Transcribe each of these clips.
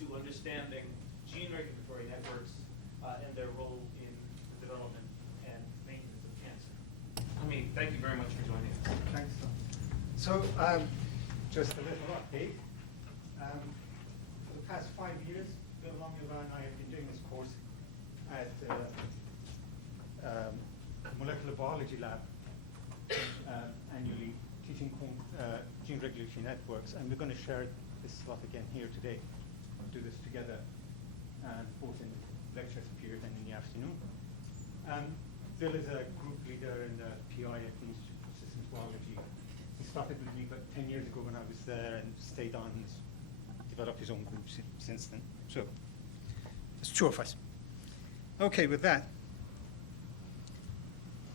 to understanding gene regulatory networks and their role in the development and maintenance of cancer. Hamid, thank you very much for joining us. Thanks. So, just a little update. For the past 5 years, Bill Longabaugh and I have been doing this course at Molecular Biology Lab annually, teaching gene regulatory networks, and we're going to share this slot again here today. We'll do this together, both in lecture period and in the afternoon. Bill is a group leader in the PI at the Institute for Systems Biology. He started with me about 10 years ago when I was there and stayed on and developed his own group since then. So, there's two of us. Okay, with that,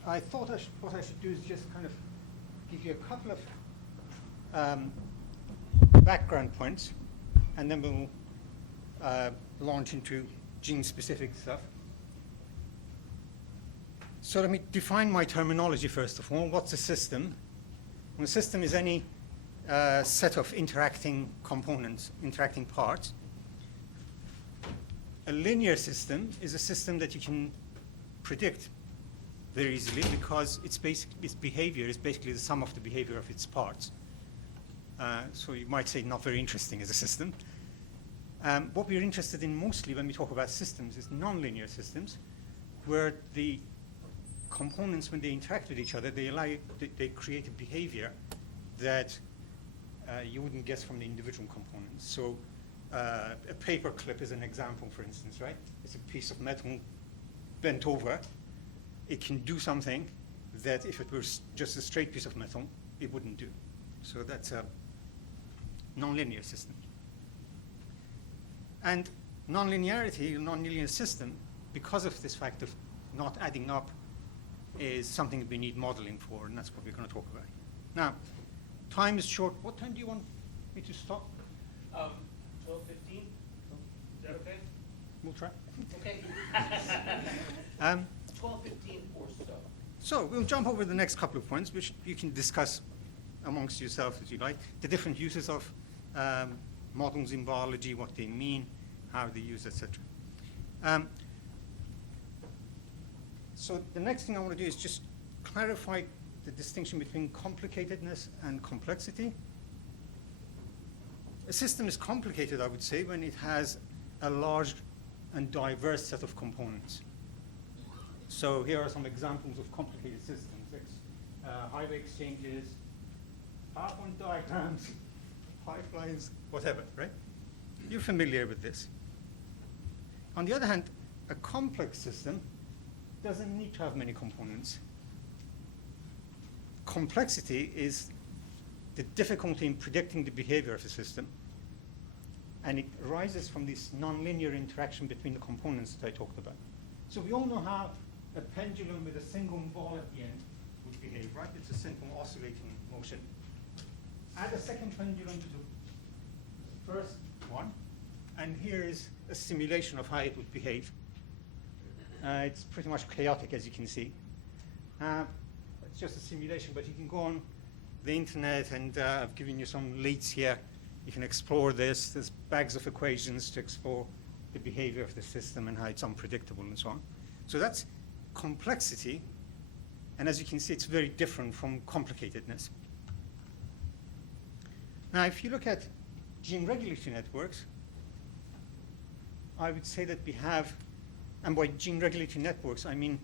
I thought what I should do is just kind of give you a couple of background points, and then we'll launch into gene-specific stuff. So let me define my terminology first of all. What's a system? Well, a system is any set of interacting components, interacting parts. A linear system is a system that you can predict very easily because its behavior is basically the sum of the behavior of its parts. So you might say not very interesting as a system. What we're interested in mostly when we talk about systems is nonlinear systems, where the components, when they interact with each other, they create a behavior that you wouldn't guess from the individual components. So a paper clip is an example, for instance, right? It's a piece of metal bent over. It can do something that if it was just a straight piece of metal, it wouldn't do. So that's a nonlinear system. And nonlinearity, a nonlinear system, because of this fact of not adding up, is something we need modeling for, and that's what we're going to talk about. Now, time is short. What time do you want me to stop? 12:15. Is that okay? We'll try. Okay. 12:15 or so. So we'll jump over the next couple of points, which you can discuss amongst yourselves as you like. The different uses of models in biology, what they mean, how they use, etc. So the next thing I want to do is just clarify the distinction between complicatedness and complexity. A system is complicated, I would say, when it has a large and diverse set of components. So here are some examples of complicated systems. Highway exchanges, PowerPoint diagrams, pipelines, whatever, right? You're familiar with this. On the other hand, a complex system doesn't need to have many components. Complexity is the difficulty in predicting the behavior of a system, and it arises from this nonlinear interaction between the components that I talked about. So we all know how a pendulum with a single ball at the end would behave, right? It's a simple oscillating motion. Add a second pendulum to the first one, and here is a simulation of how it would behave. It's pretty much chaotic, as you can see. It's just a simulation, but you can go on the internet, and I've given you some links here. You can explore this. There's bags of equations to explore the behavior of the system and how it's unpredictable and so on. So that's complexity, and as you can see, it's very different from complicatedness. Now, if you look at gene regulatory networks, I would say that we have, and by gene regulatory networks, I mean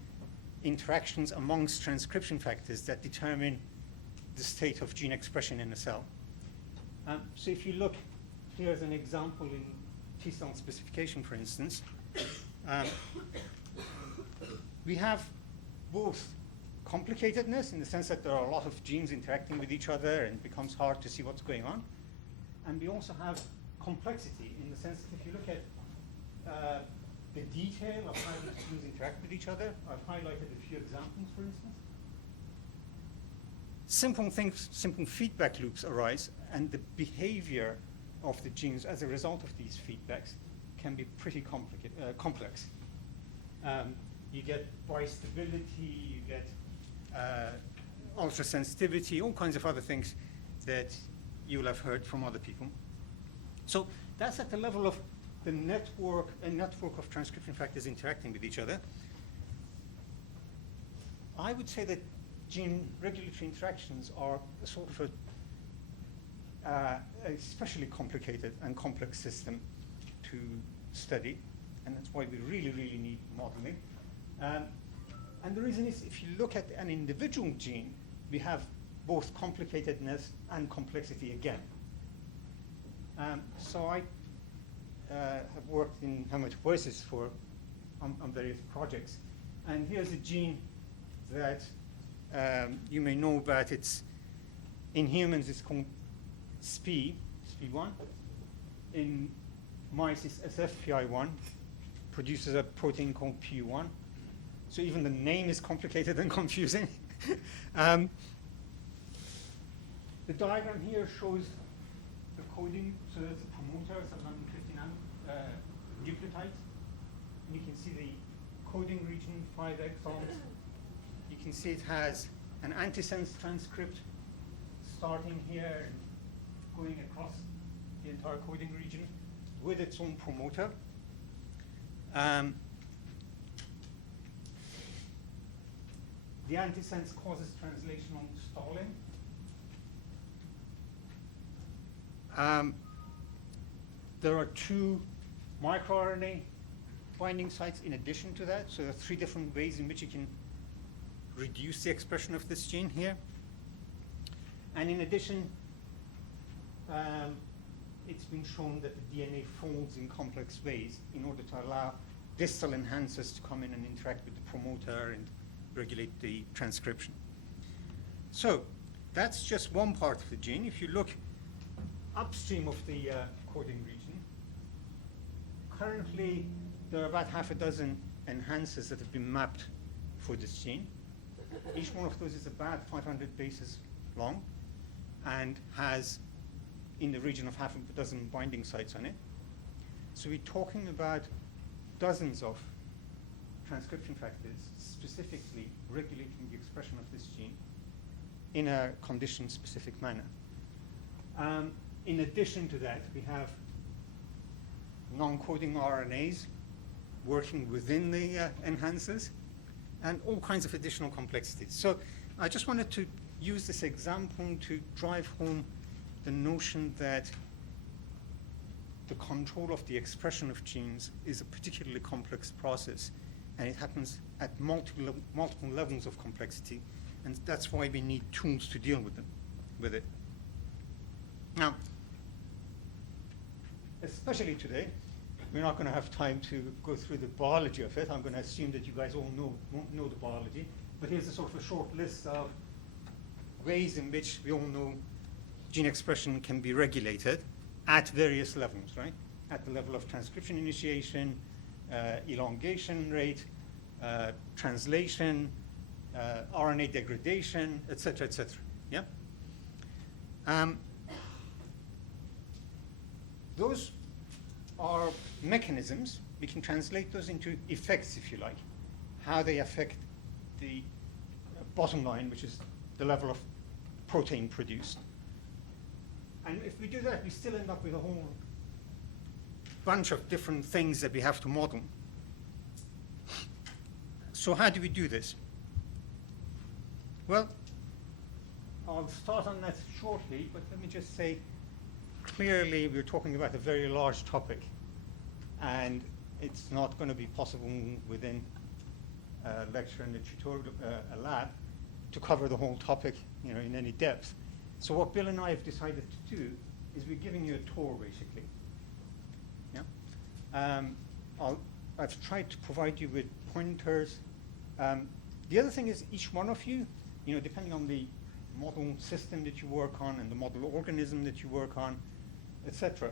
interactions amongst transcription factors that determine the state of gene expression in a cell. So if you look, here's an example in T-cell specification, for instance. We have both complicatedness in the sense that there are a lot of genes interacting with each other and it becomes hard to see what's going on. And we also have complexity in the sense that if you look at the detail of how these genes interact with each other, I've highlighted a few examples, for instance. Simple feedback loops arise, and the behavior of the genes as a result of these feedbacks can be pretty complex. You get bistability, you get ultrasensitivity, all kinds of other things that you'll have heard from other people. So that's at the level of a network of transcription factors interacting with each other. I would say that gene regulatory interactions are a sort of a especially complicated and complex system to study, and that's why we really, really need modeling. And the reason is, if you look at an individual gene, we have both complicatedness and complexity again. So I have worked in hematopoiesis on various projects, and here's a gene that you may know about. It's in humans it's called SPI1. In mice it's SFPI1, produces a protein called P1. So even the name is complicated and confusing. The diagram here shows the coding. So there's a promoter, it's 150 nucleotides. And you can see the coding region, 5 exons. You can see it has an antisense transcript starting here and going across the entire coding region with its own promoter. The antisense causes translational stalling. There are 2 microRNA binding sites in addition to that. So there are 3 different ways in which you can reduce the expression of this gene here. And in addition, it's been shown that the DNA folds in complex ways in order to allow distal enhancers to come in and interact with the promoter and regulate the transcription. So that's just one part of the gene. If you look upstream of the coding region, currently there are about half a dozen enhancers that have been mapped for this gene. Each one of those is about 500 bases long and has in the region of half a dozen binding sites on it. So we're talking about dozens of transcription factors specifically regulating the expression of this gene in a condition-specific manner. In addition to that, we have non-coding RNAs working within the enhancers and all kinds of additional complexities. So I just wanted to use this example to drive home the notion that the control of the expression of genes is a particularly complex process, and it happens at multiple levels of complexity, and that's why we need tools to deal with it. Now, especially today, we're not going to have time to go through the biology of it. I'm going to assume that you guys all won't know the biology, but here's a sort of a short list of ways in which we all know gene expression can be regulated at various levels, right? At the level of transcription initiation, elongation rate, translation, RNA degradation, et cetera, yeah? Those are mechanisms. We can translate those into effects, if you like, how they affect the bottom line, which is the level of protein produced. And if we do that, we still end up with a whole bunch of different things that we have to model. So how do we do this? Well, I'll start on that shortly, but let me just say, clearly we're talking about a very large topic, and it's not going to be possible within a lecture and a tutorial, a lab, to cover the whole topic, in any depth. So what Bill and I have decided to do is we're giving you a tour, basically. Yeah. I've tried to provide you with pointers. The other thing is each one of you, depending on the model system that you work on and the model organism that you work on, etc.,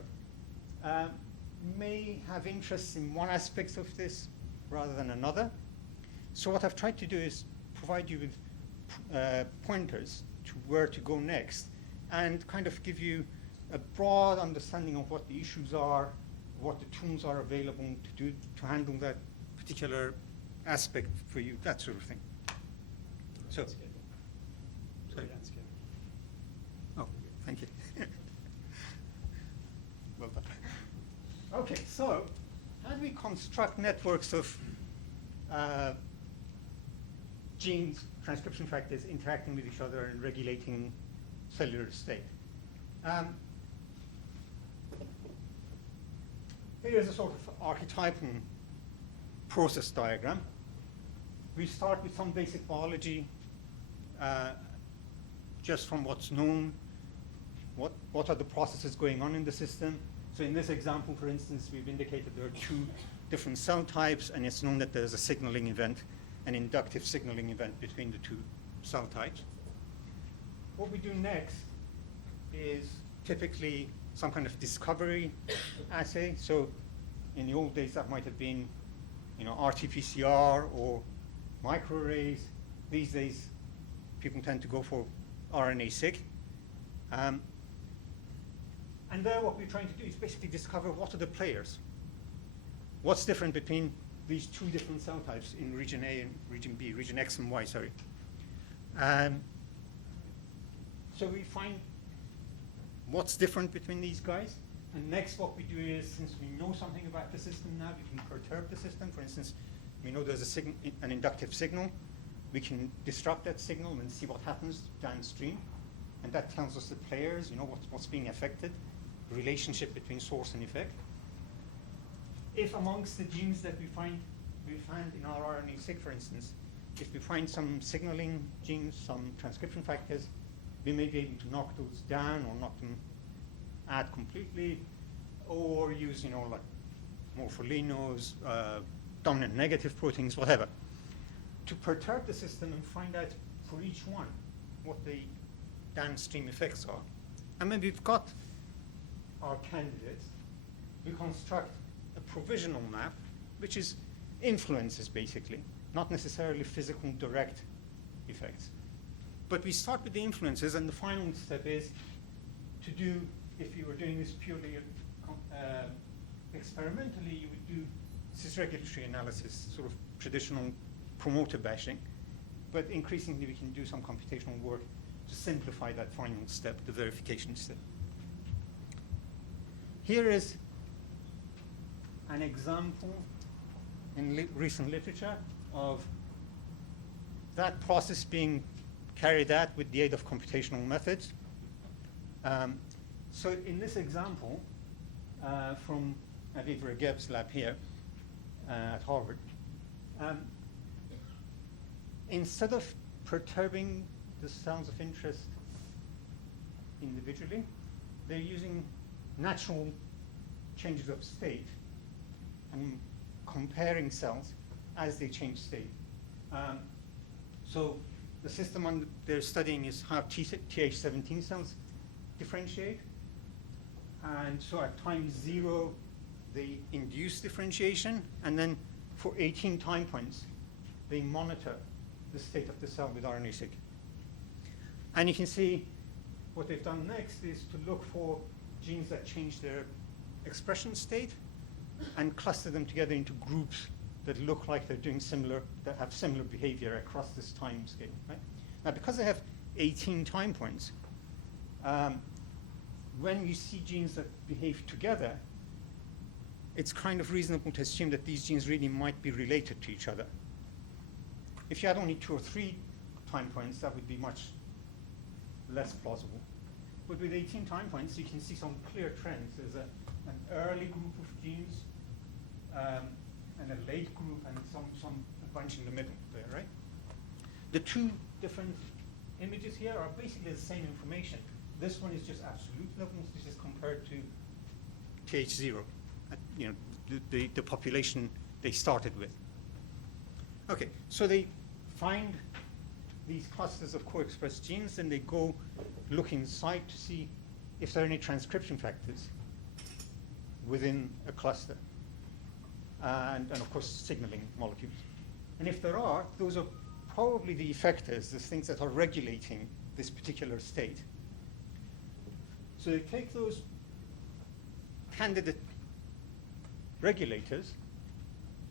may have interests in one aspect of this rather than another. So what I've tried to do is provide you with pointers to where to go next and kind of give you a broad understanding of what the issues are, what the tools are available to handle that particular aspect for you, that sort of thing. So, sorry. Oh, thank you. Well done. Okay, so how do we construct networks of genes, transcription factors interacting with each other and regulating cellular state? Here's a sort of archetypal process diagram. We start with some basic biology, just from what's known, what are the processes going on in the system. So in this example, for instance, we've indicated there are two different cell types, and it's known that there's a signaling event, an inductive signaling event between the two cell types. What we do next is typically some kind of discovery assay. So in the old days, that might have been, RT-PCR or microarrays. These days, people tend to go for RNA-seq. And there what we're trying to do is basically discover what are the players. What's different between these two different cell types in region A and region B, region X and Y, sorry. So we find what's different between these guys. And next what we do is, since we know something about the system now, we can perturb the system. For instance, we know there's an inductive signal. We can disrupt that signal and see what happens downstream. And that tells us the players, what's being affected, relationship between source and effect. If amongst the genes that we find in our RNA-seq, for instance, if we find some signaling genes, some transcription factors, we may be able to knock those down or knock them out completely, or use, like morpholinos, dominant negative proteins, whatever, to perturb the system and find out for each one what the downstream effects are. And when we've got our candidates, we construct a provisional map, which is influences basically, not necessarily physical direct effects. But we start with the influences, and the final step is to do, if you were doing this purely experimentally, you would do cis-regulatory analysis, sort of traditional promoter bashing. But increasingly, we can do some computational work to simplify that final step, the verification step. Here is an example in recent literature of that process being carried out with the aid of computational methods. So in this example, from Aviv Regeb's lab here at Harvard, instead of perturbing the cells of interest individually, they're using natural changes of state and comparing cells as they change state. So the system they're studying is how Th17 cells differentiate. And so at time 0, they induce differentiation, and then for 18 time points, they monitor the state of the cell with RNA-seq. And you can see what they've done next is to look for genes that change their expression state and cluster them together into groups that look like they're doing similar, that have similar behavior across this time scale. Right? Now, because they have 18 time points, when you see genes that behave together, it's kind of reasonable to assume that these genes really might be related to each other. If you had only 2 or 3 time points, that would be much less plausible. But with 18 time points, you can see some clear trends. There's an early group of genes, and a late group, and a bunch in the middle there, right? The two different images here are basically the same information. This one is just absolute levels. This is compared to Th0, the population they started with. Okay, so they find these clusters of co-expressed genes, and they go look inside to see if there are any transcription factors within a cluster, and of course signaling molecules. And if there are, those are probably the effectors, the things that are regulating this particular state. So they take those candidate regulators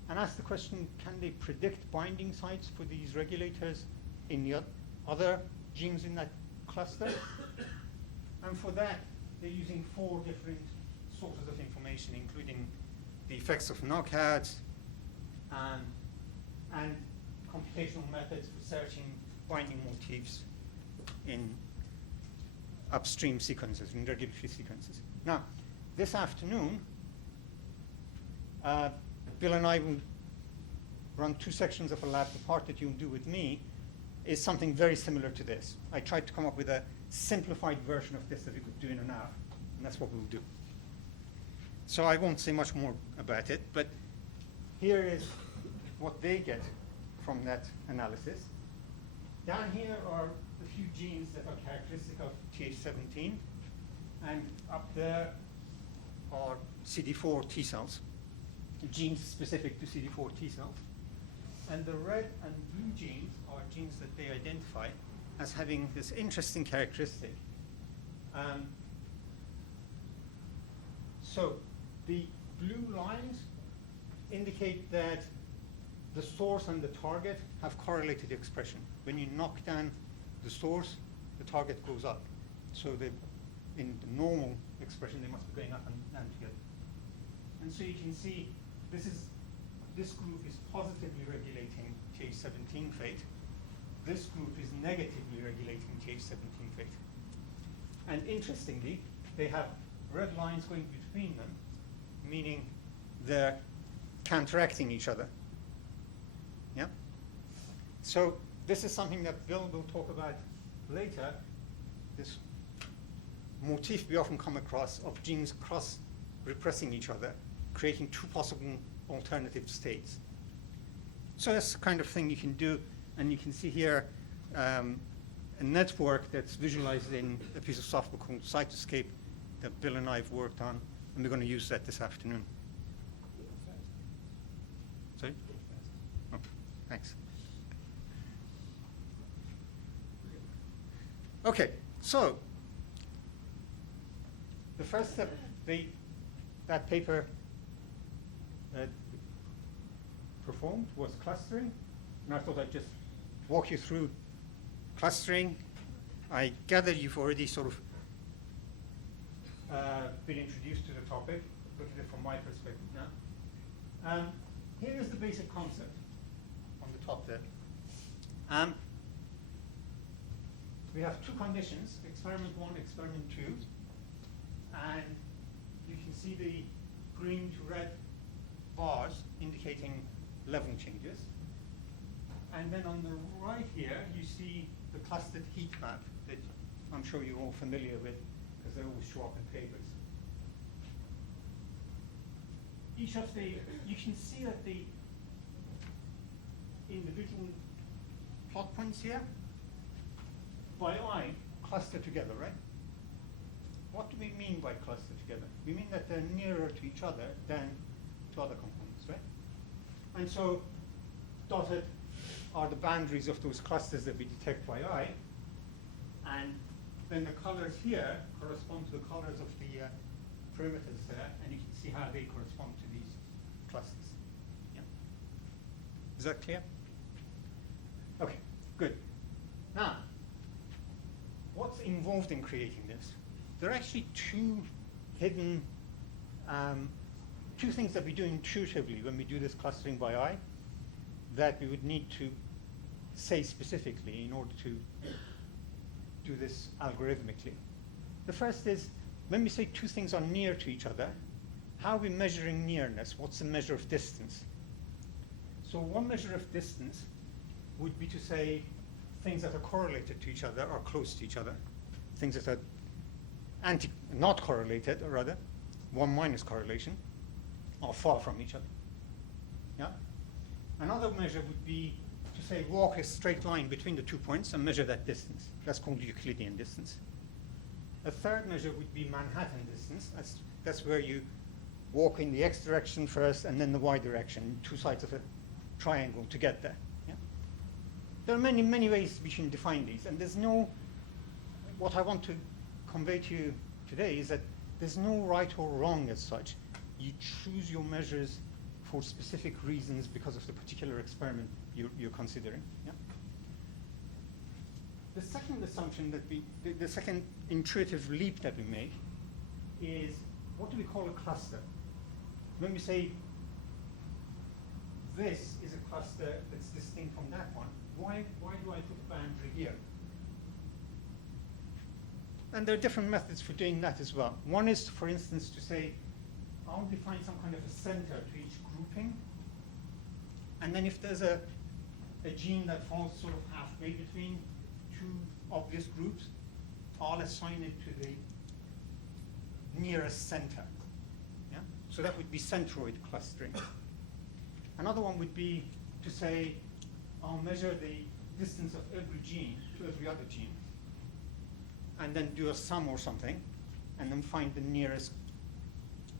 and ask the question, can they predict binding sites for these regulators in the other genes in that cluster? And for that, they're using 4 different sources of information, including the effects of knockouts, and computational methods for searching binding motifs in upstream sequences, in regulatory sequences. Now, this afternoon, Bill and I will run 2 sections of a lab. The part that you'll do with me is something very similar to this. I tried to come up with a simplified version of this that we could do in an hour, and that's what we'll do. So I won't say much more about it, but here is what they get from that analysis. Down here are a few genes that are characteristic of Th17, and up there are CD4 T cells, genes specific to CD4 T cells. And the red and blue genes are genes that they identify as having this interesting characteristic. So the blue lines indicate that the source and the target have correlated expression. When you knock down the source, the target goes up. So in the normal expression, they must be going up and down together. And so you can see this group is positively regulating Th17 fate. This group is negatively regulating Th17 fate. And interestingly, they have red lines going between them, meaning they're counteracting each other. Yeah? So this is something that Bill will talk about later, this motif we often come across of genes cross-repressing each other, creating 2 possible alternative states. So that's the kind of thing you can do, and you can see here a network that's visualized in a piece of software called Cytoscape that Bill and I have worked on, and we're going to use that this afternoon. Sorry? Oh, thanks. Okay, so the first step, that paper performed was clustering, and I thought I'd just walk you through clustering. I gather you've already sort of been introduced to the topic, looking at it from my perspective now. Here is the basic concept on the top there. We have 2 conditions, experiment 1, experiment 2, and you can see the green to red bars indicating level changes. And then on the right here, you see the clustered heat map that I'm sure you're all familiar with because they always show up in papers. You can see that the individual plot points here by eye cluster together, right? What do we mean by cluster together? We mean that they're nearer to each other than to other components, right? And so dotted are the boundaries of those clusters that we detect by eye. And then the colors here correspond to the colors of the perimeters there, and you can see how they correspond to these clusters. Yeah. Is that clear? Okay, good. Now, what's involved in creating this? There are actually 2 hidden, 2 things that we do intuitively when we do this clustering by eye that we would need to say specifically in order to do this algorithmically. The first is, when we say 2 things are near to each other, how are we measuring nearness? What's the measure of distance? So one measure of distance would be to say things that are correlated to each other are close to each other. Things that are not correlated, or rather, 1 minus correlation, are far from each other. Yeah? Another measure would be to say walk a straight line between the 2 points and measure that distance. That's called Euclidean distance. A third measure would be Manhattan distance. That's where you walk in the x direction first and then the y direction, 2 sides of a triangle to get there. Yeah? There are many, many ways we can define these, and there's no, what I want to convey to you today is that there's no right or wrong as such. You choose your measures for specific reasons because of the particular experiment you're considering. Yeah? The second assumption that the second intuitive leap that we make is, what do we call a cluster? when we say this is a cluster that's distinct from that one, why do I put a boundary here? And there are different methods for doing that as well. One is, for instance, to say, I'll define some kind of a center to each grouping. And then if there's a gene that falls sort of halfway between two obvious groups, I'll assign it to the nearest center. Yeah? So that would be centroid clustering. Another one would be to say, I'll measure the distance of every gene to every other gene, and then do a sum or something, and then find the nearest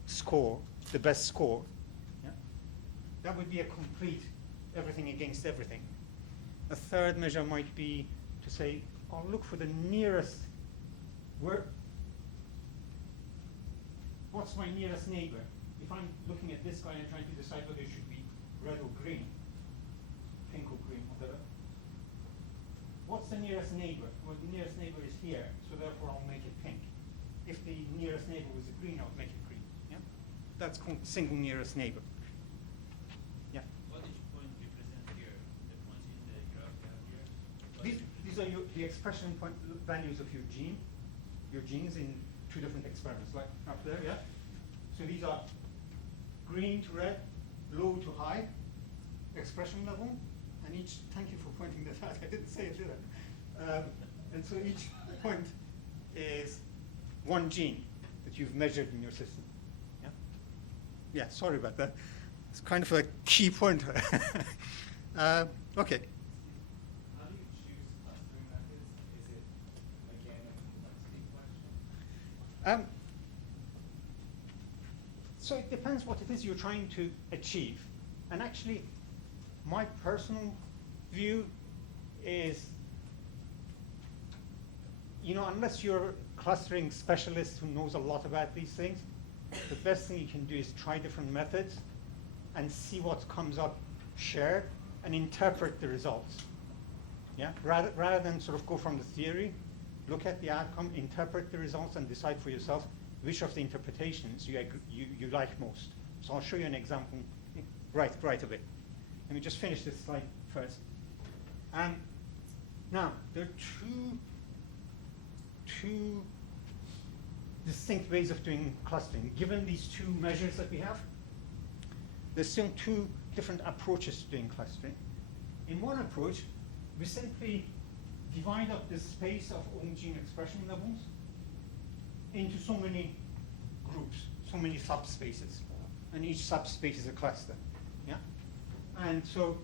score, the best score. Yeah? That would be a complete everything against everything. A third measure might be to say, I'll look for the nearest, what's my nearest neighbor? If I'm looking at this guy and trying to decide whether it should be red or green, pink or green, whatever. What's the nearest neighbor? Well, the nearest neighbor is here, so therefore I'll make it pink. If the nearest neighbor was a green, I'll make it green. Yeah? That's called single nearest neighbor. Yeah? What did you point represent here? The points in the graph you have here? These are the expression point values of your genes in two different experiments, like up there, yeah? So these are green to red, low to high, expression level, and each, thank you for pointing that out, I didn't say it, did I? And so each point is one gene that you've measured in your system. Yeah? Yeah, sorry about that. It's kind of a key point. Okay. How do you choose clustering methods? Is it, again, a complexity question? So it depends what it is you're trying to achieve. And actually, my personal view is, unless you're a clustering specialist who knows a lot about these things, the best thing you can do is try different methods and see what comes up shared and interpret the results. Yeah? Rather than sort of go from the theory, look at the outcome, interpret the results, and decide for yourself which of the interpretations you like most. So I'll show you an example right away. Let me just finish this slide first. Now, there are two distinct ways of doing clustering. Given these two measures that we have, there's still two different approaches to doing clustering. In one approach, we simply divide up the space of all gene expression levels into so many groups, so many subspaces, and each subspace is a cluster. Yeah? And so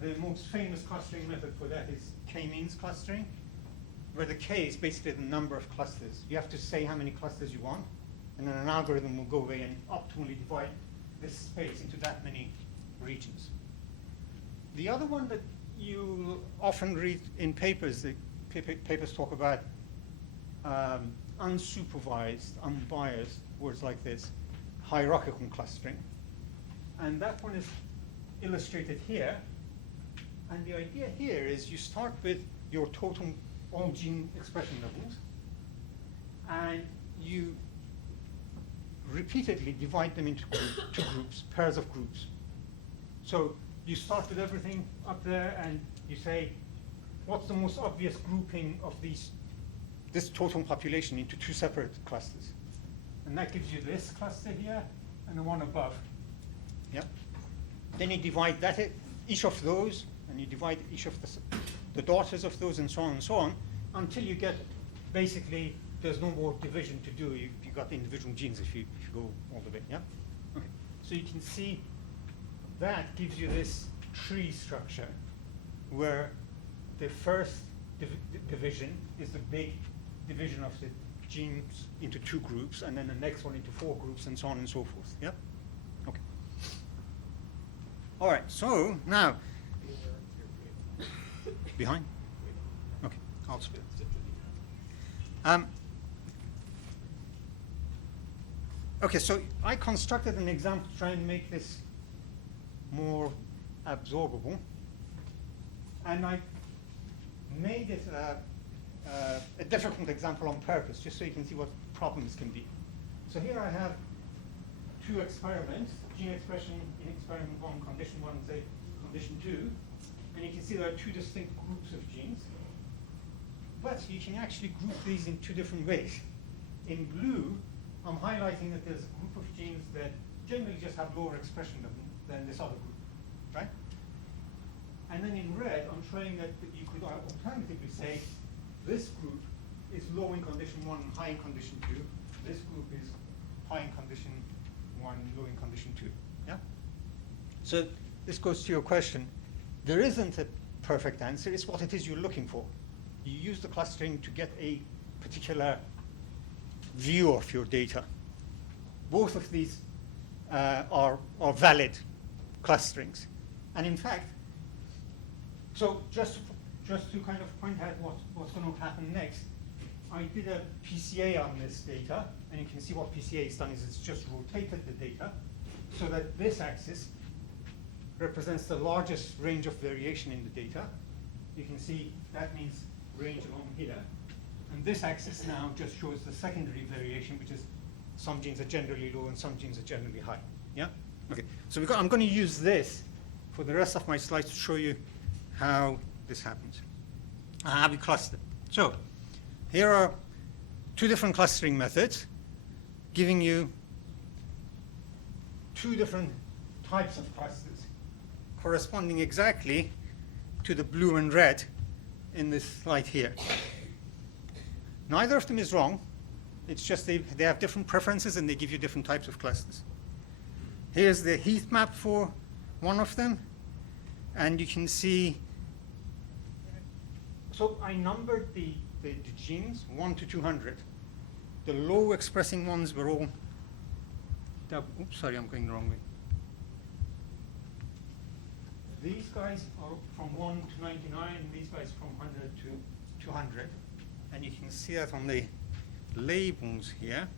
the most famous clustering method for that is k-means clustering, where the k is basically the number of clusters. You have to say how many clusters you want, and then an algorithm will go away and optimally divide this space into that many regions. The other one that you often read in papers, the papers talk about unsupervised, unbiased, words like this, hierarchical clustering. And that one is illustrated here. And the idea here is you start with your total all gene expression levels, and you repeatedly divide them into two groups, pairs of groups. So you start with everything up there, and you say, what's the most obvious grouping of this total population into two separate clusters? And that gives you this cluster here and the one above. Yep. Then you divide each of those, and you divide each of the daughters of those, and so on, until you get basically there's no more division to do. You've got the individual genes if you go all the way. Yeah. Okay. So you can see that gives you this tree structure where the first division is the big division of the genes into two groups, and then the next one into four groups, and so on and so forth. Yeah? Okay. All right, so now, behind? Okay, I'll spit. Okay, so I constructed an example to try and make this more absorbable, and I made it a difficult example on purpose, just so you can see what problems can be. So here I have two experiments, gene expression in experiment 1, condition 1, say condition 2, and you can see there are two distinct groups of genes. But you can actually group these in two different ways. In blue, I'm highlighting that there's a group of genes that generally just have lower expression than this other group, right? And then in red, I'm showing that you could alternatively say this group is low in condition 1 and high in condition 2. This group is high in condition 1 and low in condition 2. Yeah? So this goes to your question. There isn't a perfect answer. It's what it is you're looking for. You use the clustering to get a particular view of your data. Both of these are valid clusterings. And in fact, so just to kind of point out what's going to happen next, I did a PCA on this data, and you can see what PCA has done is it's just rotated the data so that this axis represents the largest range of variation in the data. You can see that means range along here. And this axis now just shows the secondary variation, which is some genes are generally low and some genes are generally high. Yeah? Okay. So I'm going to use this for the rest of my slides to show you how this happens, how we cluster. So here are two different clustering methods giving you two different types of clusters corresponding exactly to the blue and red in this slide here. Neither of them is wrong. It's just they have different preferences and they give you different types of clusters. Here's the heat map for one of them. And you can see, so I numbered the genes 1 to 200. The low expressing ones were all, oops, sorry, I'm going the wrong way. These guys are from 1 to 99, and these guys from 100 to 200. And you can see that on the labels here.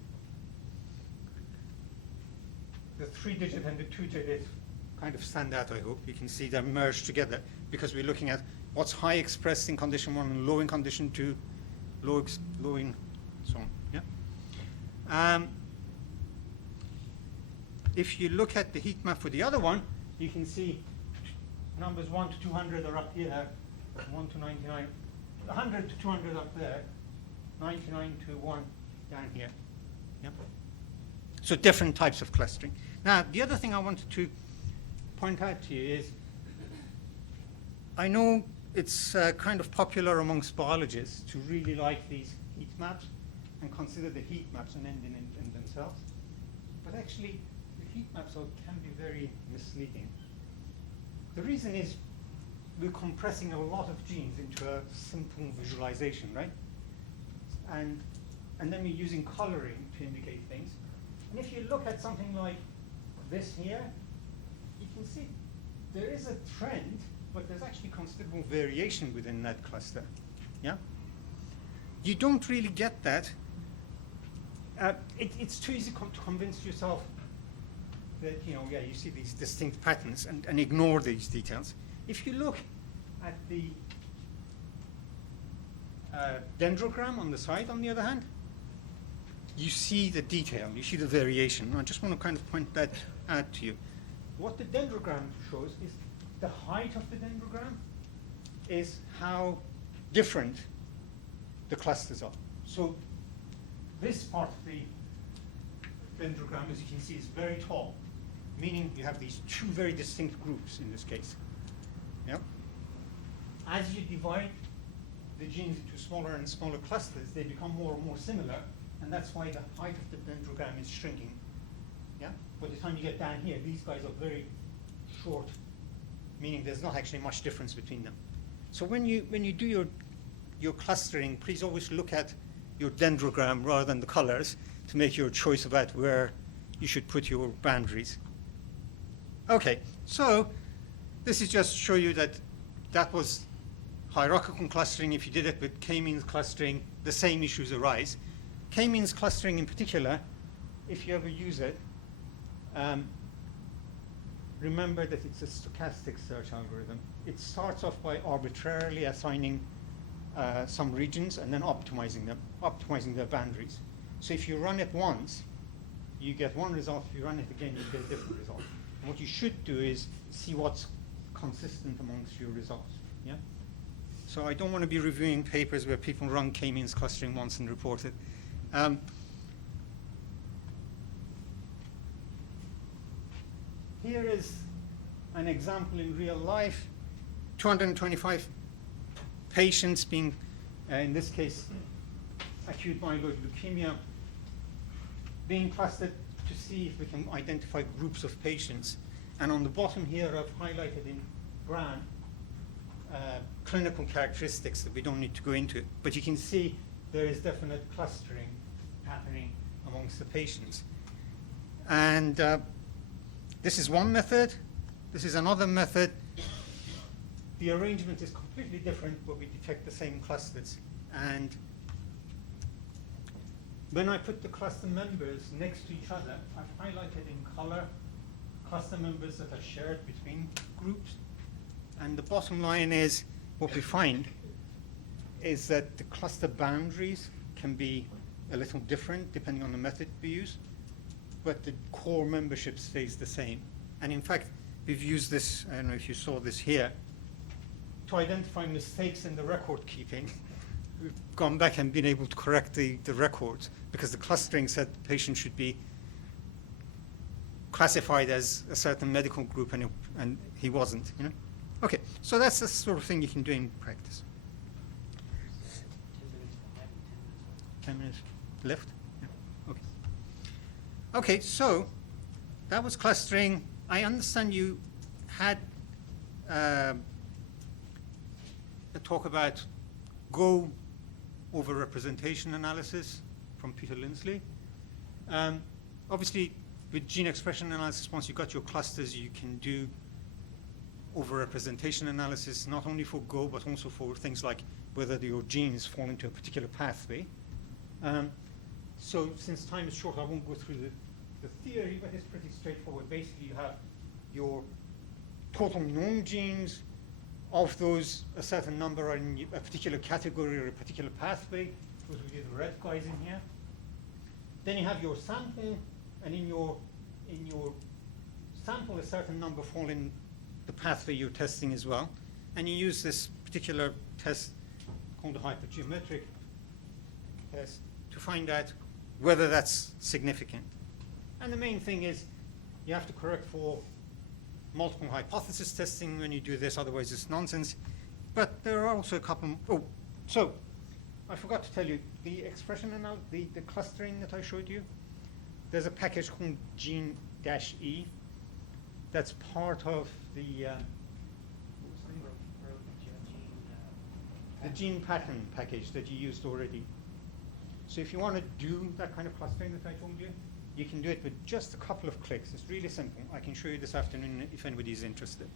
The 3-digit and the 2-digit kind of stand out, I hope. You can see them merged together because we're looking at what's high expressed in condition 1 and low in condition 2, low in so on. Yeah. If you look at the heat map for the other one, you can see numbers 1 to 200 are up here, 1 to 99, 100 to 200 up there, 99 to 1 down here. Yeah. So different types of clustering. Now, the other thing I wanted to point out to you is, I know it's kind of popular amongst biologists to really like these heat maps and consider the heat maps an end in themselves. But actually, the heat maps can be very misleading. The reason is we're compressing a lot of genes into a simple visualization, right? And then we're using coloring to indicate things. And if you look at something like this here, you can see there is a trend, but there's actually considerable variation within that cluster. Yeah? You don't really get that. It's too easy to convince yourself that, you see these distinct patterns and ignore these details. If you look at the dendrogram on the side, on the other hand, you see the detail, you see the variation. I just want to kind of point that out to you. What the dendrogram shows is the height of the dendrogram is how different the clusters are. So this part of the dendrogram, as you can see, is very tall, meaning you have these two very distinct groups in this case. Yeah? As you divide the genes into smaller and smaller clusters, they become more and more similar, and that's why the height of the dendrogram is shrinking. Yeah? By the time you get down here, these guys are very short, meaning there's not actually much difference between them. So when you do your clustering, please always look at your dendrogram rather than the colors to make your choice about where you should put your boundaries. Okay, so this is just to show you that was hierarchical clustering. If you did it with k-means clustering, the same issues arise. K-means clustering in particular, if you ever use it, remember that it's a stochastic search algorithm. It starts off by arbitrarily assigning some regions and then optimizing their boundaries. So if you run it once, you get one result. If you run it again, you get a different result. And what you should do is see what's consistent amongst your results. Yeah. So I don't want to be reviewing papers where people run k-means clustering once and report it. Here is an example in real life. 225 patients being, in this case, acute myeloid leukemia, being clustered to see if we can identify groups of patients. And on the bottom here, I've highlighted in brown clinical characteristics that we don't need to go into. But you can see there is definite clustering happening amongst the patients. And this is one method. This is another method. The arrangement is completely different, but we detect the same clusters. And when I put the cluster members next to each other, I've highlighted in color cluster members that are shared between groups. And the bottom line is, what we find is that the cluster boundaries can be a little different depending on the method we use, but the core membership stays the same. And in fact, we've used this, I don't know if you saw this here, to identify mistakes in the record keeping. We've gone back and been able to correct the records because the clustering said the patient should be classified as a certain medical group, and he wasn't. You know? Okay, so that's the sort of thing you can do in practice. 10 minutes left? Yeah. Okay. Okay, so that was clustering. I understand you had a talk about Go over-representation analysis from Peter Lindsley. Obviously, with gene expression analysis, once you've got your clusters, you can do over-representation analysis, not only for Go, but also for things like whether your genes fall into a particular pathway. So since time is short, I won't go through the theory, but it's pretty straightforward. Basically, you have your total known genes. Of those, a certain number are in a particular category or a particular pathway. Those would be the red guys in here. Then you have your sample, and in your sample, a certain number fall in the pathway you're testing as well. And you use this particular test called the hypergeometric test to find out whether that's significant. And the main thing is you have to correct for multiple hypothesis testing when you do this, otherwise it's nonsense. But there are also a couple. So I forgot to tell you, the expression the clustering that I showed you, there's a package called Gene-E that's part of the gene pattern package that you used already. So if you want to do that kind of clustering that I told you, you can do it with just a couple of clicks. It's really simple. I can show you this afternoon if anybody's interested.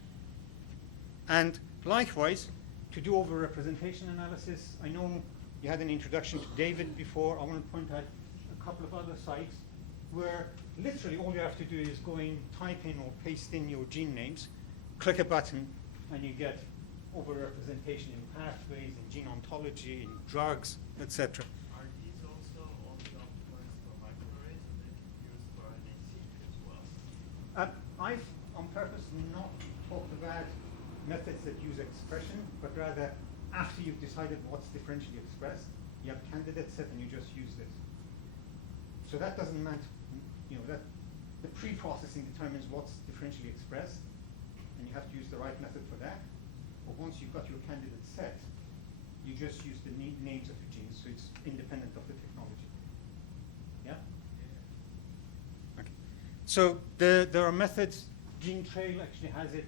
And likewise, to do over-representation analysis, I know you had an introduction to David before. I want to point out a couple of other sites where literally all you have to do is go in, type in or paste in your gene names, click a button, and you get over-representation in pathways, in gene ontology, in drugs, etc. Are these also only optimized for microarrays, and they can be used for RNA-seq as well? I've on purpose not talked about methods that use expression, but rather after you've decided what's differentially expressed, you have a candidate set and you just use this. So that doesn't matter, that the pre-processing determines what's differentially expressed, and you have to use the right method for that. But once you've got your candidate set, you just use the names of the genes, so it's independent of the technology. Yeah? Okay. So there are methods. GeneTrail actually has it.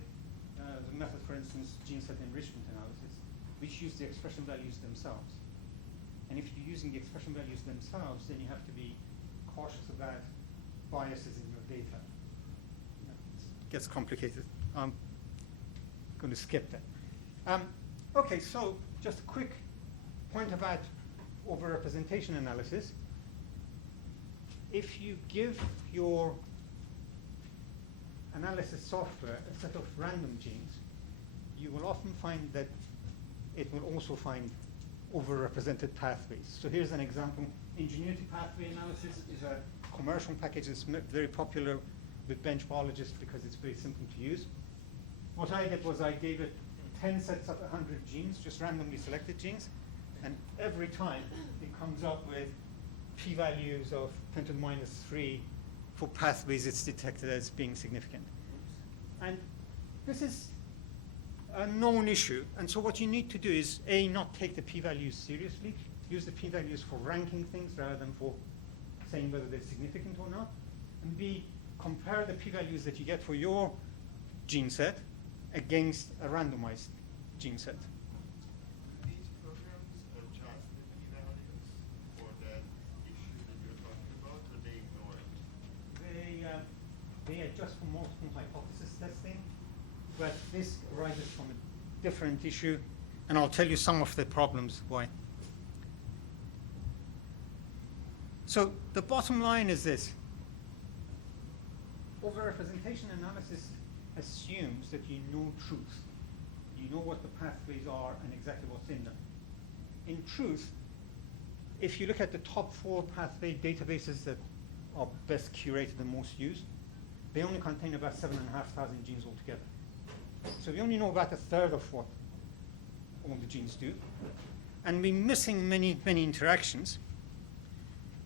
The method, for instance, gene set enrichment analysis, which use the expression values themselves. And if you're using the expression values themselves, then you have to be cautious about biases in your data. It gets complicated. I'm going to skip that. Okay, so just a quick point about over-representation analysis. If you give your analysis software a set of random genes, you will often find that it will also find overrepresented pathways. So here's an example. Ingenuity pathway analysis is a commercial package that's very popular with bench biologists because it's very simple to use. What I did was I gave it 10 sets of 100 genes, just randomly selected genes, and every time it comes up with p-values of 10 to the minus 3 for pathways it's detected as being significant. And this is a known issue, and so what you need to do is, A, not take the p-values seriously, use the p-values for ranking things rather than for saying whether they're significant or not, and B, compare the p-values that you get for your gene set against a randomized gene set. Do these programs adjust the p-values for that issue that you're talking about, or they ignore it? They adjust for multiple hypothesis testing, but this arises from a different issue, and I'll tell you some of the problems why. So the bottom line is this. Overrepresentation analysis assumes that you know truth. You know what the pathways are and exactly what's in them. In truth, if you look at the top 4 pathway databases that are best curated and most used, they only contain about 7,500 genes altogether. So we only know about a third of what all the genes do. And we're missing many, many interactions.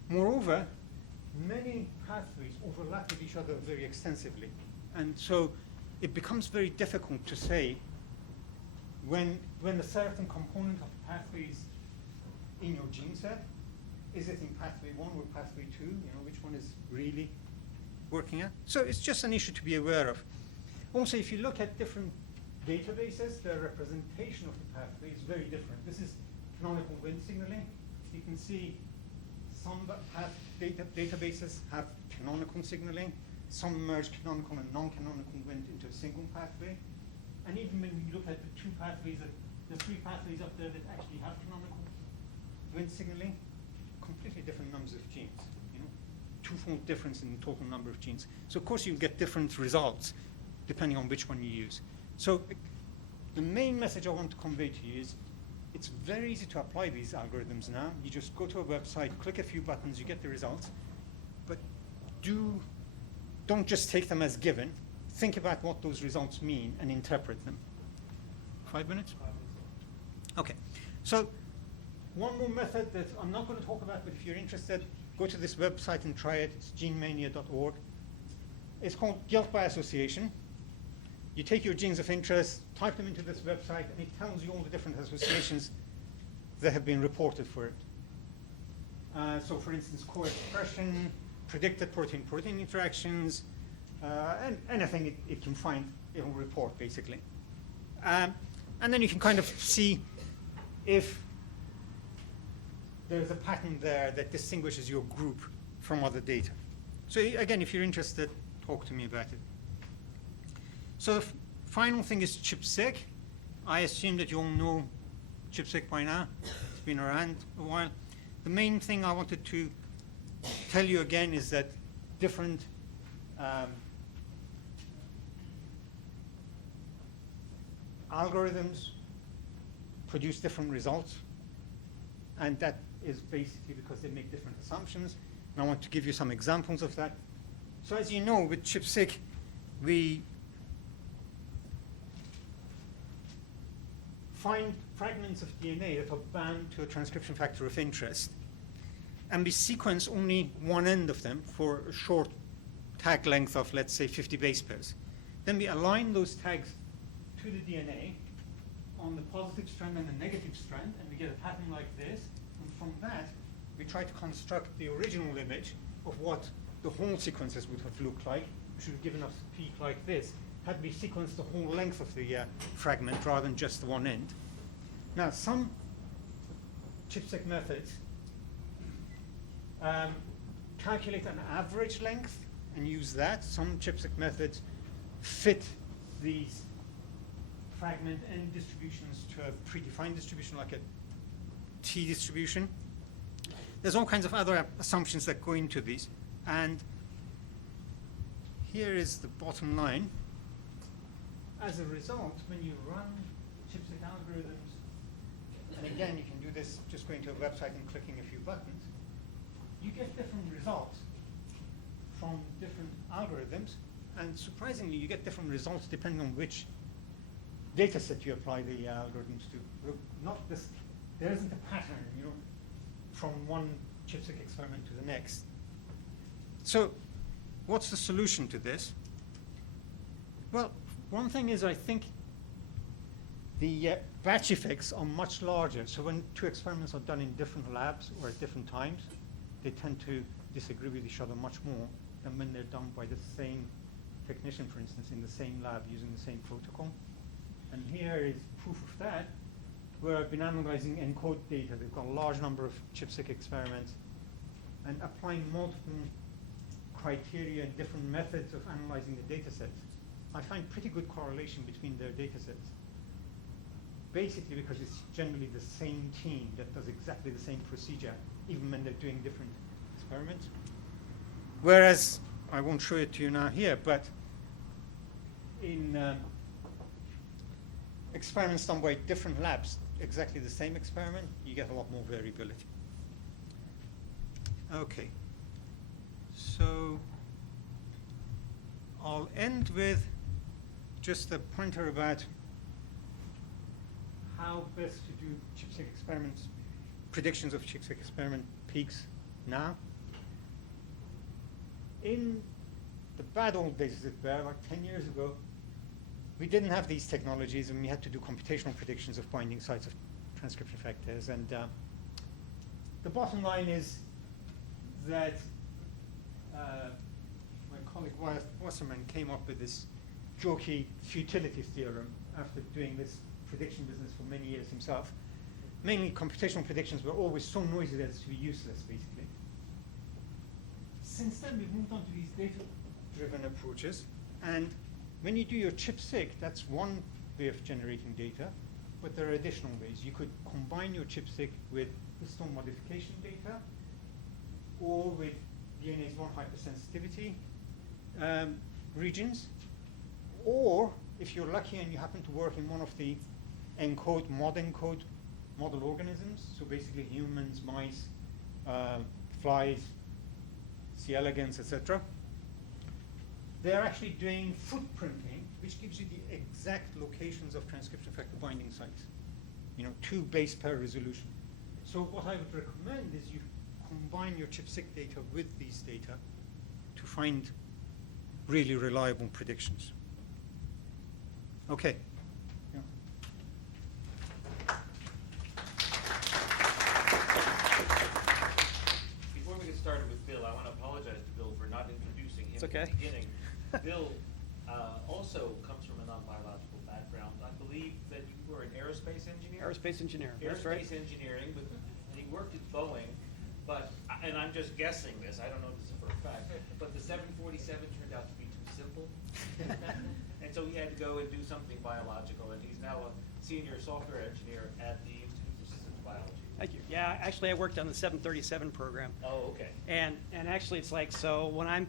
Moreover, many pathways overlap with each other very extensively. And so it becomes very difficult to say when a certain component of the pathway is in your gene set, is it in pathway 1 or pathway 2? You know, which one is really working at? So it's just an issue to be aware of. Also, if you look at different databases, the representation of the pathway is very different. This is canonical wind signaling. You can see some databases have canonical signaling. Some merge canonical and non-canonical wind into a single pathway. And even when you look at the 2 pathways, the 3 pathways up there that actually have canonical wind signaling, completely different numbers of genes. You know, 2-fold difference in the total number of genes. So of course you get different results depending on which one you use. So the main message I want to convey to you is it's very easy to apply these algorithms now. You just go to a website, click a few buttons, you get the results. But don't just take them as given. Think about what those results mean and interpret them. 5 minutes? 5 minutes. Okay. So one more method that I'm not going to talk about, but if you're interested, go to this website and try it. It's genemania.org. It's called guilt by association. You take your genes of interest, type them into this website, and it tells you all the different associations that have been reported for it. So for instance, co-expression, predicted protein-protein interactions, and anything it can find, it will report, basically. And then you can kind of see if there's a pattern there that distinguishes your group from other data. So again, if you're interested, talk to me about it. So the final thing is ChIP-seq. I assume that you all know ChIP-seq by now. It's been around a while. The main thing I wanted to tell you again is that different algorithms produce different results, and that is basically because they make different assumptions. And I want to give you some examples of that. So as you know, with ChIP-seq, we find fragments of DNA that are bound to a transcription factor of interest, and we sequence only one end of them for a short tag length of, let's say, 50 base pairs. Then we align those tags to the DNA on the positive strand and the negative strand, and we get a pattern like this. And from that, we try to construct the original image of what the whole sequences would have looked like, which would have given us a peak like this, had we sequenced the whole length of the fragment rather than just the one end. Now, some ChIP-seq methods calculate an average length and use that. Some ChIP-seq methods fit these fragment end distributions to a predefined distribution, like a T distribution. There's all kinds of other assumptions that go into these. And here is the bottom line. As a result, when you run ChIP-seq algorithms, and again, you can do this just going to a website and clicking a few buttons, you get different results on different algorithms, and surprisingly, you get different results depending on which data set you apply the algorithms to. Not this, there isn't a pattern, from one chipstick experiment to the next. So, what's the solution to this? Well, one thing is I think the batch effects are much larger. So when two experiments are done in different labs or at different times, they tend to disagree with each other much more than when they're done by the same technician, for instance, in the same lab using the same protocol. And here is proof of that, where I've been analyzing ENCODE data. They've got a large number of chipstick experiments and applying multiple criteria and different methods of analyzing the data sets. I find pretty good correlation between their data sets. Basically because it's generally the same team that does exactly the same procedure, even when they're doing different experiments. Whereas, I won't show it to you now here, but in experiments done by different labs, exactly the same experiment, you get a lot more variability. Okay, so I'll end with just a pointer about how best to do chipstick experiments, predictions of chipstick experiment peaks now. In the bad old days, as it were, like 10 years ago, we didn't have these technologies, and we had to do computational predictions of binding sites of transcription factors. And the bottom line is that my colleague Wasserman came up with this jokey futility theorem after doing this prediction business for many years himself. Mainly computational predictions were always so noisy as to be useless, basically. Since then, we've moved on to these data-driven approaches. And when you do your chipstick, that's one way of generating data, but there are additional ways. You could combine your chipstick with histone modification data, or with DNA's 1 hypersensitivity regions, or if you're lucky and you happen to work in one of the ENCODE, mod ENCODE model organisms, so basically humans, mice, flies, C. elegans, etc. They're actually doing footprinting, which gives you the exact locations of transcription factor binding sites, 2 base pair resolution. So what I would recommend is you combine your chipstick data with these data to find really reliable predictions. Okay. Yeah. Before we get started with Bill, I want to apologize to Bill for not introducing him It's okay. at the beginning. Bill also comes from a non-biological background. I believe that you were an aerospace engineer? Aerospace engineer, that's right. Aerospace engineering, and he worked at Boeing, and I'm just guessing this, I don't know this for a fact, but the 747 turned out to be too simple. And so he had to go and do something biological, and he's now a senior software engineer at the Institute for Systems Biology. Thank you. Yeah, actually, I worked on the 737 program. Oh, okay. And actually, it's like, so when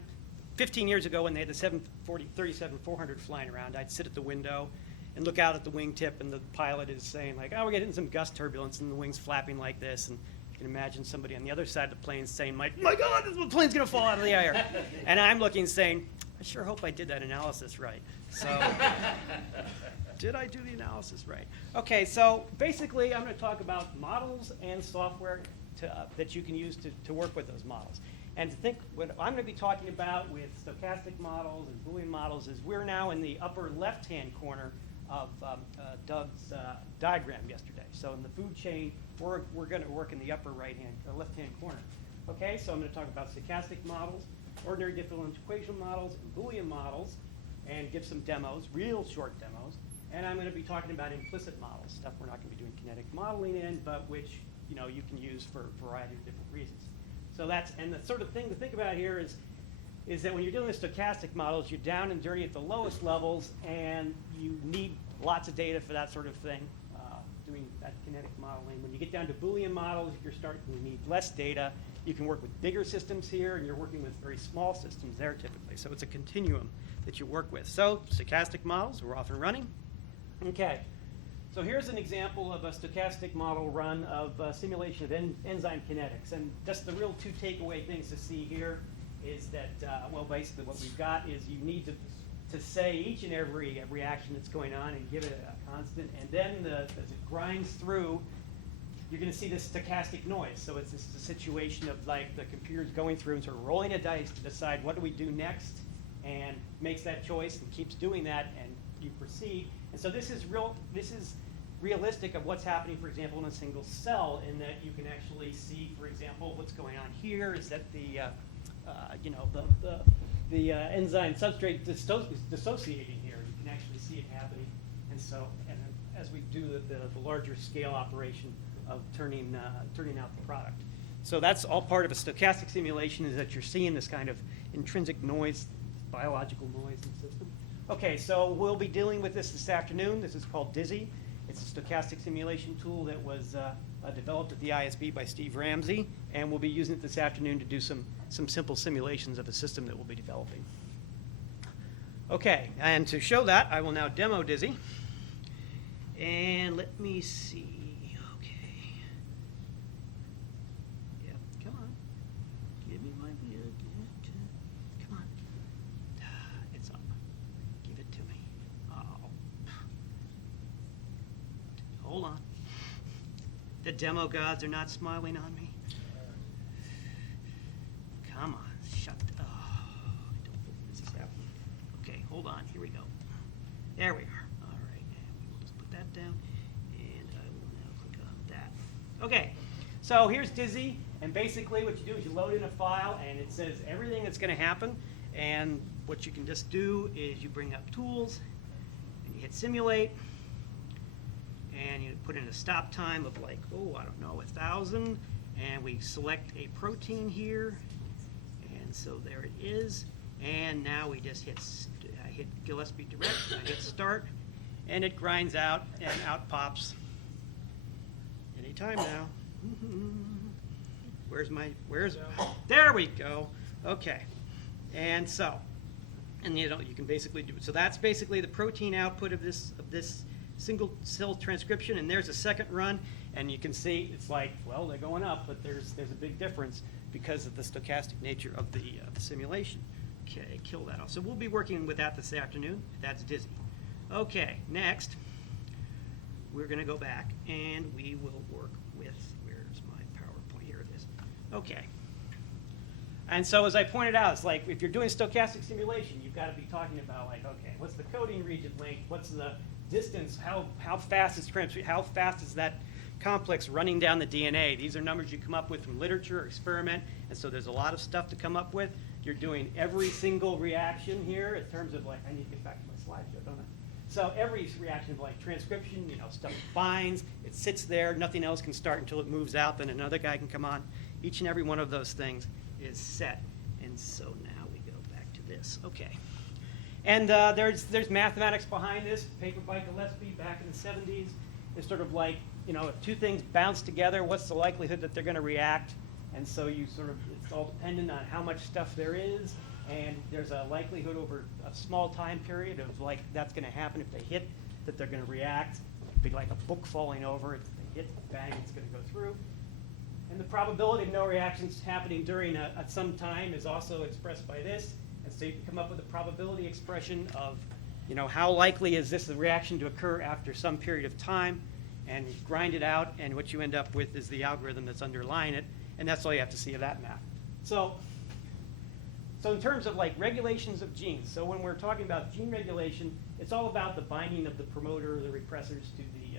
15 years ago when they had the 737-400 flying around, I'd sit at the window and look out at the wingtip, and the pilot is saying like, oh, we're getting some gust turbulence, and the wing's flapping like this, and you can imagine somebody on the other side of the plane saying, my God, this plane's gonna fall out of the air. And I'm looking saying, I sure hope I did that analysis right. So, did I do the analysis right? Okay, so basically I'm gonna talk about models and software that you can use to work with those models. And to think, what I'm going to be talking about with stochastic models and Boolean models is we're now in the upper left-hand corner of Doug's diagram yesterday. So in the food chain, we're going to work in the upper right-hand or left-hand corner. Okay, so I'm going to talk about stochastic models, ordinary differential equation models, and Boolean models, and give some demos, real short demos. And I'm going to be talking about implicit models, stuff we're not going to be doing kinetic modeling in, but which you can use for a variety of different reasons. So and the sort of thing to think about here is that when you're dealing with stochastic models, you're down and dirty at the lowest levels, and you need lots of data for that sort of thing, doing that kinetic modeling. When you get down to Boolean models, you need less data. You can work with bigger systems here, and you're working with very small systems there typically. So it's a continuum that you work with. So stochastic models, we're often running. Okay. So here's an example of a stochastic model run of simulation of enzyme kinetics. And just the real 2 takeaway things to see here is that, well, basically what we've got is you need to say each and every reaction that's going on and give it a constant, and then as it grinds through, you're going to see this stochastic noise. So it's a situation of like the computer's going through and sort of rolling a dice to decide what do we do next, and makes that choice and keeps doing that, and you proceed. And so this is realistic of what's happening, for example, in a single cell, in that you can actually see, for example, what's going on here is that the enzyme substrate is dissociating here. You can actually see it happening. And so, and then as we do the larger scale operation of turning out the product. So that's all part of a stochastic simulation, is that you're seeing this kind of intrinsic noise, biological noise in the system. Okay, so we'll be dealing with this afternoon. This is called Dizzy. It's a stochastic simulation tool that was developed at the ISB by Steve Ramsey, and we'll be using it this afternoon to do some simple simulations of a system that we'll be developing. Okay, and to show that, I will now demo Dizzy. And let me see. Okay. Yep, come on. Give me my view. Come on. It's up. Give it to me. Oh. Hold on. The demo gods are not smiling on me. Come on, shut. Oh, I don't think this is happening. Okay, hold on. Here we go. There we are. All right, and we will just put that down, and I will now click on that. Okay, so here's Dizzy, and basically what you do is you load in a file, and it says everything that's going to happen. And what you can just do is you bring up Tools, and you hit Simulate. And you put in a stop time of like, I don't know, 1,000. And we select a protein here. And so there it is. And now we just hit Gillespie Direct. I hit Start. And it grinds out, and out pops. Anytime now. There we go. Okay. And so, and you can basically do it. So that's basically the protein output of this single cell transcription, and there's a second run, and you can see it's like, well, they're going up, but there's a big difference because of the stochastic nature of the simulation. Okay, kill that off. So we'll be working with that this afternoon. That's Dizzy. Okay, next, we're going to go back, and we will work with, where's my PowerPoint? Here it is. Okay. And so as I pointed out, it's like if you're doing stochastic simulation, you've got to be talking about like, okay, what's the coding region length? What's the distance? How fast is how fast is that complex running down the DNA? These are numbers you come up with from literature or experiment, and so there's a lot of stuff to come up with. You're doing every single reaction here in terms of like, I need to get back to my slideshow, don't I? So every reaction of like transcription, stuff binds, it sits there, nothing else can start until it moves out, then another guy can come on. Each and every one of those things is set. And so now we go back to this. Okay. And there's mathematics behind this, paper by Gillespie back in the 70s. It's sort of like, if two things bounce together, what's the likelihood that they're going to react? And so it's all dependent on how much stuff there is, and there's a likelihood over a small time period of like that's going to happen if they hit, that they're going to react. It'd be like a book falling over. If they hit, bang, it's going to go through. And the probability of no reactions happening during at some time is also expressed by this. And so you can come up with a probability expression of, how likely is this reaction to occur after some period of time, and you grind it out, and what you end up with is the algorithm that's underlying it, and that's all you have to see of that math. So in terms of like regulations of genes, so when we're talking about gene regulation, it's all about the binding of the promoter or the repressors to the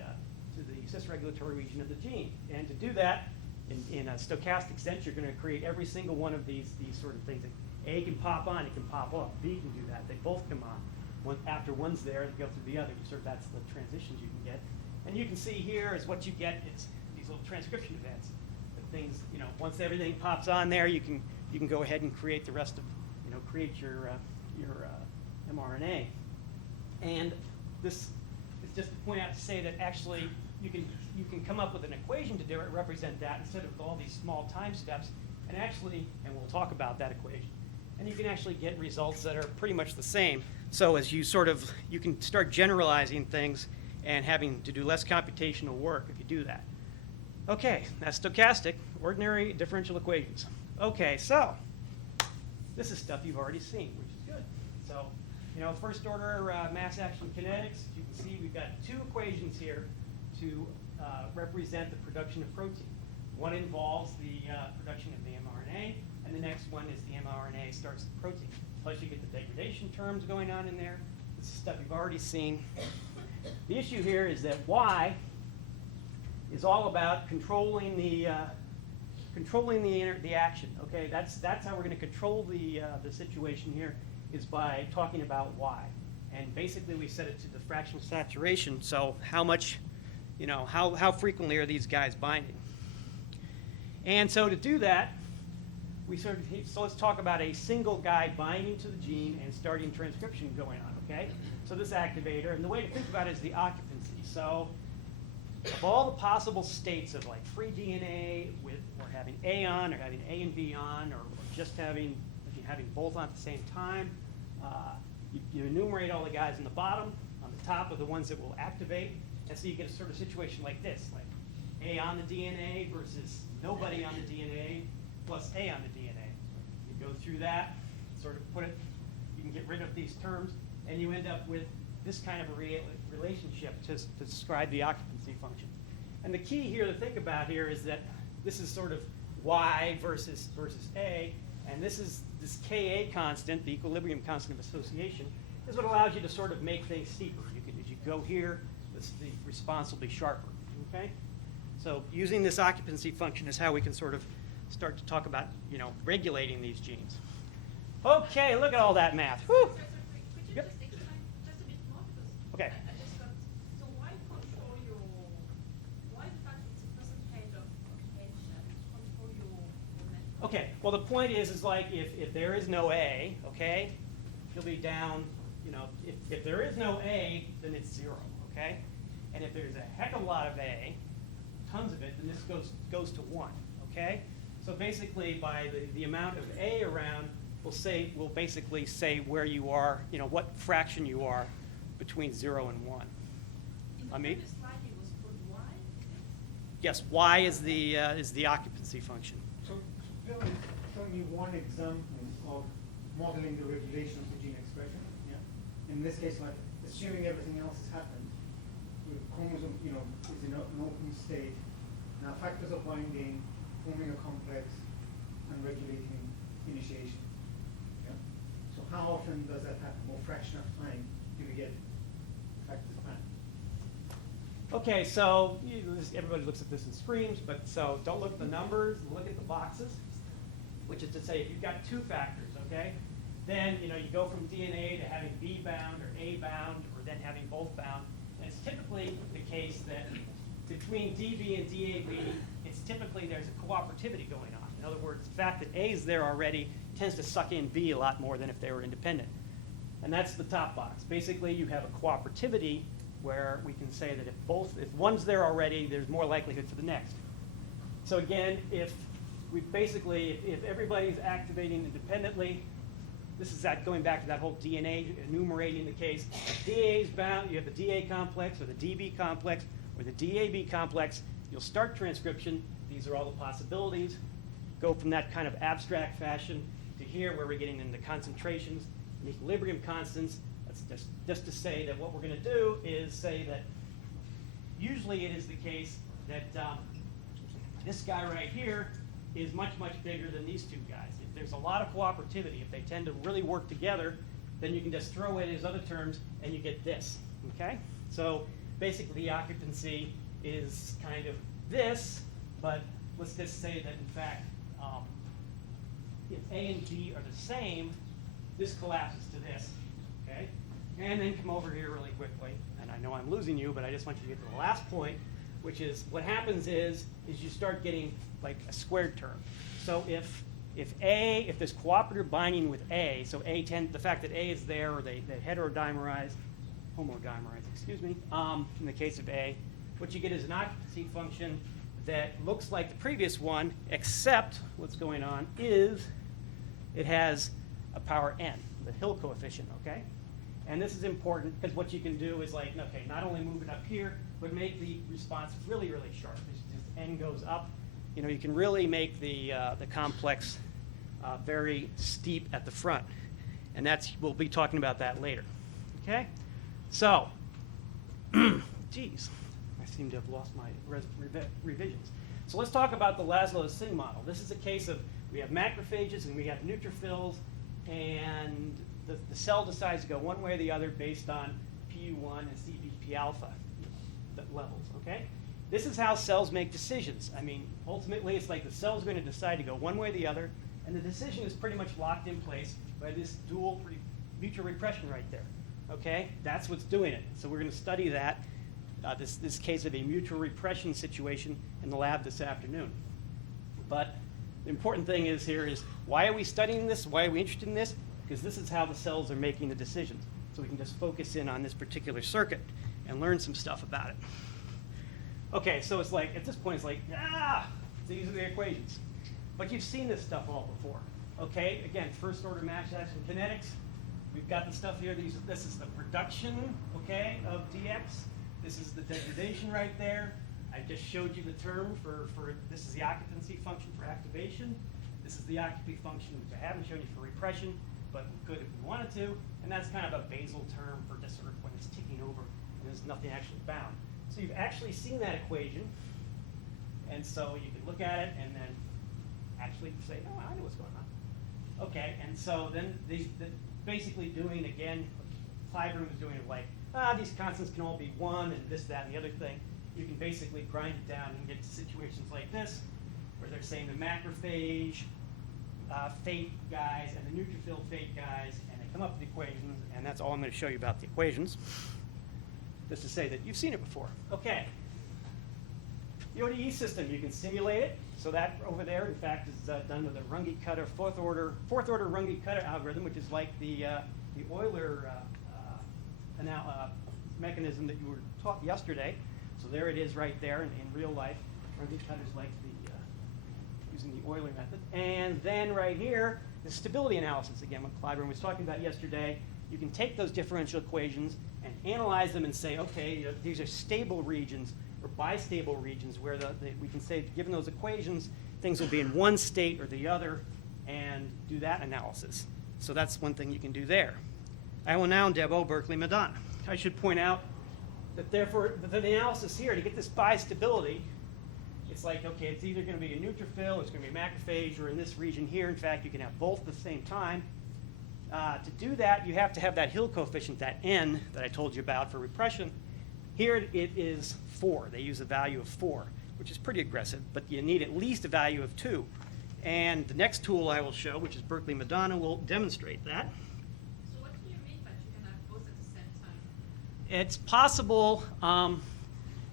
cis-regulatory region of the gene. And to do that, in a stochastic sense, you're going to create every single one of these sort of things. A can pop on, it can pop off. B can do that. They both come on. After one's there, they go through the other. That's the transitions you can get. And you can see here is what you get. It's these little transcription events. The things, once everything pops on there, you can go ahead and create the rest of, create your mRNA. And this is just to point out to say that actually you can come up with an equation to do it, represent that instead of all these small time steps, and we'll talk about that equation. And you can actually get results that are pretty much the same. So as you you can start generalizing things and having to do less computational work if you do that. Okay, that's stochastic, ordinary differential equations. Okay, so This is stuff you've already seen, which is good. So, you know, first order mass action kinetics, you can see we've got two equations here to represent the production of protein. One involves the production of the mRNA, and the next one is the mRNA starts the protein. Plus you get the degradation terms going on in there. This is stuff you've already seen. The issue here is that Y is all about controlling the action. Okay, that's how we're going to control the situation here, is by talking about Y. And basically we set it to the fractional saturation. So how much, you know, how frequently are these guys binding? And so to do that, so let's talk about a single guy binding to the gene and starting transcription going on, okay? So this activator, and the way to think about it is the occupancy. So of all the possible states of like free DNA with, or having A on, or having A and B on, or just having both on at the same time, you enumerate all the guys on the bottom. On the top are the ones that will activate, and so you get a sort of situation like this, like A on the DNA versus nobody on the DNA plus A on the DNA. You go through that, sort of put it, you can get rid of these terms, and you end up with this kind of a relationship to describe the occupancy function. And the key here to think about here is that this is sort of Y versus A, and this is this Ka constant, the equilibrium constant of association, is what allows you to sort of make things steeper. As you go here, the response will be sharper, okay? So using this occupancy function is how we can sort of start to talk about, you know, regulating these genes. Okay, look at all that math. Whew. Could you Yep. just explain just a bit more? Because Okay. I just got, so why control your, why the fact it's a percentage of H and control your network? Okay, well the point is like if there is no A, okay, you'll be down, you know, if there is no A, then it's 0, okay? And if there's a heck of a lot of A, tons of it, then this goes to 1, okay? So basically by the amount of A around, we'll basically say where you are, you know, what fraction you are between 0 and 1. In the Hamid? previous slide, it was put Y. Yes, Y is the occupancy function. So let me show you one example of modeling the regulation of the gene expression. Yeah. In this case, like assuming everything else has happened, the chromosome, you know, is in an open state. Now factors of binding, forming a complex, and regulating initiation. Yeah. So how often does that happen? What fraction of time do we get factors of time? Okay, so everybody looks at this and screams, but so don't look at the numbers, look at the boxes, which is to say if you've got two factors, okay, then you know you go from DNA to having B bound or A bound or then having both bound. And it's typically the case that between DB and DAB, it's typically there's a cooperativity going on. In other words, the fact that A is there already tends to suck in B a lot more than if they were independent. And that's the top box. Basically, you have a cooperativity where we can say that if one's there already, there's more likelihood for the next. So again, if everybody's activating independently, this is that going back to that whole DNA enumerating the case. If DA is bound, you have the DA complex or the DB complex or the DAB complex, you'll start transcription. These are all the possibilities. Go from that kind of abstract fashion to here where we're getting into concentrations and equilibrium constants. That's just to say that what we're going to do is say that usually it is the case that this guy right here is much, much bigger than these two guys. If there's a lot of cooperativity, if they tend to really work together, then you can just throw away these other terms and you get this, okay? So basically the occupancy is kind of this, but let's just say that in fact, if A and B are the same, this collapses to this, okay? And then come over here really quickly, and I know I'm losing you, but I just want you to get to the last point, which is what happens is you start getting like a squared term. So if there's cooperative binding with A, so the fact that A is there, or they homodimerize, excuse me, in the case of A, what you get is an occupancy function that looks like the previous one, except what's going on is it has a power n, the Hill coefficient, okay? And this is important because what you can do is like, okay, not only move it up here, but make the response really, really sharp. As n goes up, you know, you can really make the complex very steep at the front. And we'll be talking about that later. Okay? So, geez, I seem to have lost my revisions. So let's talk about the Laszlo Singh model. This is a case of we have macrophages and we have neutrophils, and the cell decides to go one way or the other based on PU1 and CBP alpha levels, okay? This is how cells make decisions. I mean, ultimately, it's like the cell's going to decide to go one way or the other, and the decision is pretty much locked in place by this dual mutual repression right there, okay? That's what's doing it. So we're going to study that, this case of a mutual repression situation in the lab this afternoon. But the important thing is here is, why are we studying this? Why are we interested in this? Because this is how the cells are making the decisions. So we can just focus in on this particular circuit and learn some stuff about it. Okay, so it's like, at this point, it's like, these are the equations. But you've seen this stuff all before. Okay, again, first order mass action kinetics. We've got the stuff here. This is the production, okay, of dx. This is the degradation right there. I just showed you the term for this is the occupancy function for activation. This is the occupancy function, which I haven't shown you for repression, but we could if we wanted to. And that's kind of a basal term for just sort of when it's ticking over and there's nothing actually bound. So you've actually seen that equation. And so you can look at it and then actually say, oh, I know what's going on. Okay, and so then basically doing, again, Clyburn was doing it like, these constants can all be 1 and this, that, and the other thing. You can basically grind it down and get to situations like this, where they're saying the macrophage fate guys and the neutrophil fate guys, and they come up with the equations, and that's all I'm going to show you about the equations, just to say that you've seen it before. Okay. The ODE system, you can simulate it. So that over there, in fact, is done with a Runge-Kutta fourth order Runge-Kutta algorithm, which is like the Euler mechanism that you were taught yesterday. So there it is right there in real life. Runge-Kutta is like using the Euler method. And then right here is stability analysis, again, what Clyburn was talking about yesterday. You can take those differential equations and analyze them and say, okay, these are stable regions or bistable regions where we can say, given those equations, things will be in one state or the other, and do that analysis. So that's one thing you can do there. I will now demo Berkeley Madonna. I should point out that therefore, the analysis here, to get this bistability, it's like, okay, it's either going to be a neutrophil, it's going to be a macrophage, or in this region here, in fact, you can have both at the same time. To do that, you have to have that Hill coefficient, that n that I told you about for repression. Here it is 4. They use a value of 4, which is pretty aggressive, but you need at least a value of 2. And the next tool I will show, which is Berkeley Madonna, will demonstrate that. So what do you mean that you can have both at the same time? It's possible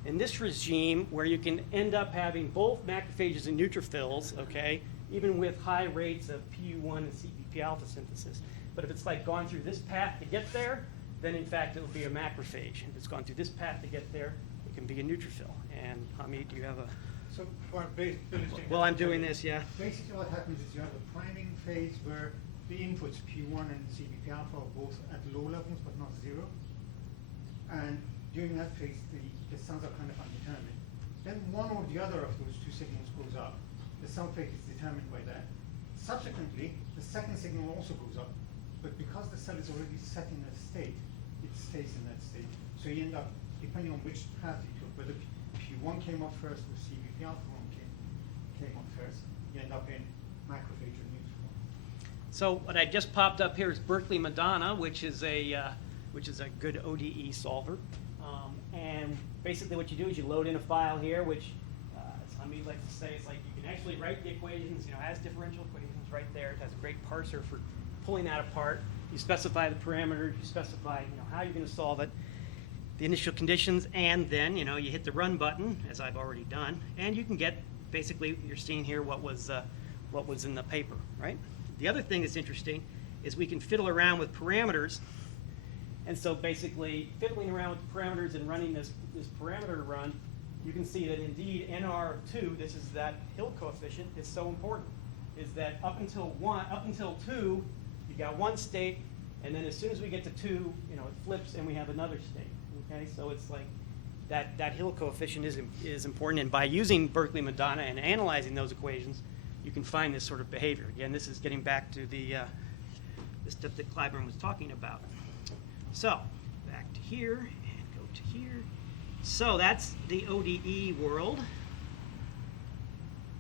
in this regime where you can end up having both macrophages and neutrophils, okay, even with high rates of PU1 and CBP alpha synthesis. But if it's like gone through this path to get there, then in fact it will be a macrophage. If it's gone through this path to get there, it can be a neutrophil. And Hamid, do you have a... So, Well, I'm doing this, yeah. Basically what happens is you have a priming phase where the inputs P1 and CBP alpha are both at low levels but not 0. And during that phase, the cells are kind of undetermined. Then one or the other of those two signals goes up. The cell fate is determined by that. Subsequently, the second signal also goes up, but because the cell is already set in a state, it stays in that state. So you end up, depending on which path you took, whether P1 came up first or CBP alpha 1 came up first, you end up in macrophage or neutrophil. So what I just popped up here is Berkeley Madonna, which is a good ODE solver. And basically what you do is you load in a file here, which as Hamid likes to say, it's like you can actually write the equations, it has differential equations right there. It has a great parser for pulling that apart. You specify the parameters, you specify how you're going to solve it, the initial conditions, and then you hit the run button, as I've already done, and you can get basically, you're seeing here what was in the paper, right? The other thing that's interesting is we can fiddle around with parameters. And so basically, fiddling around with the parameters and running this parameter run, you can see that indeed NR of 2, this is that Hill coefficient, is so important. Is that up until 2, you got one state, and then as soon as we get to 2, it flips and we have another state. Okay, so it's like that Hill coefficient is important. And by using Berkeley Madonna and analyzing those equations, you can find this sort of behavior. Again, this is getting back to the stuff that Clyburn was talking about. So, back to here, and go to here. So that's the ODE world.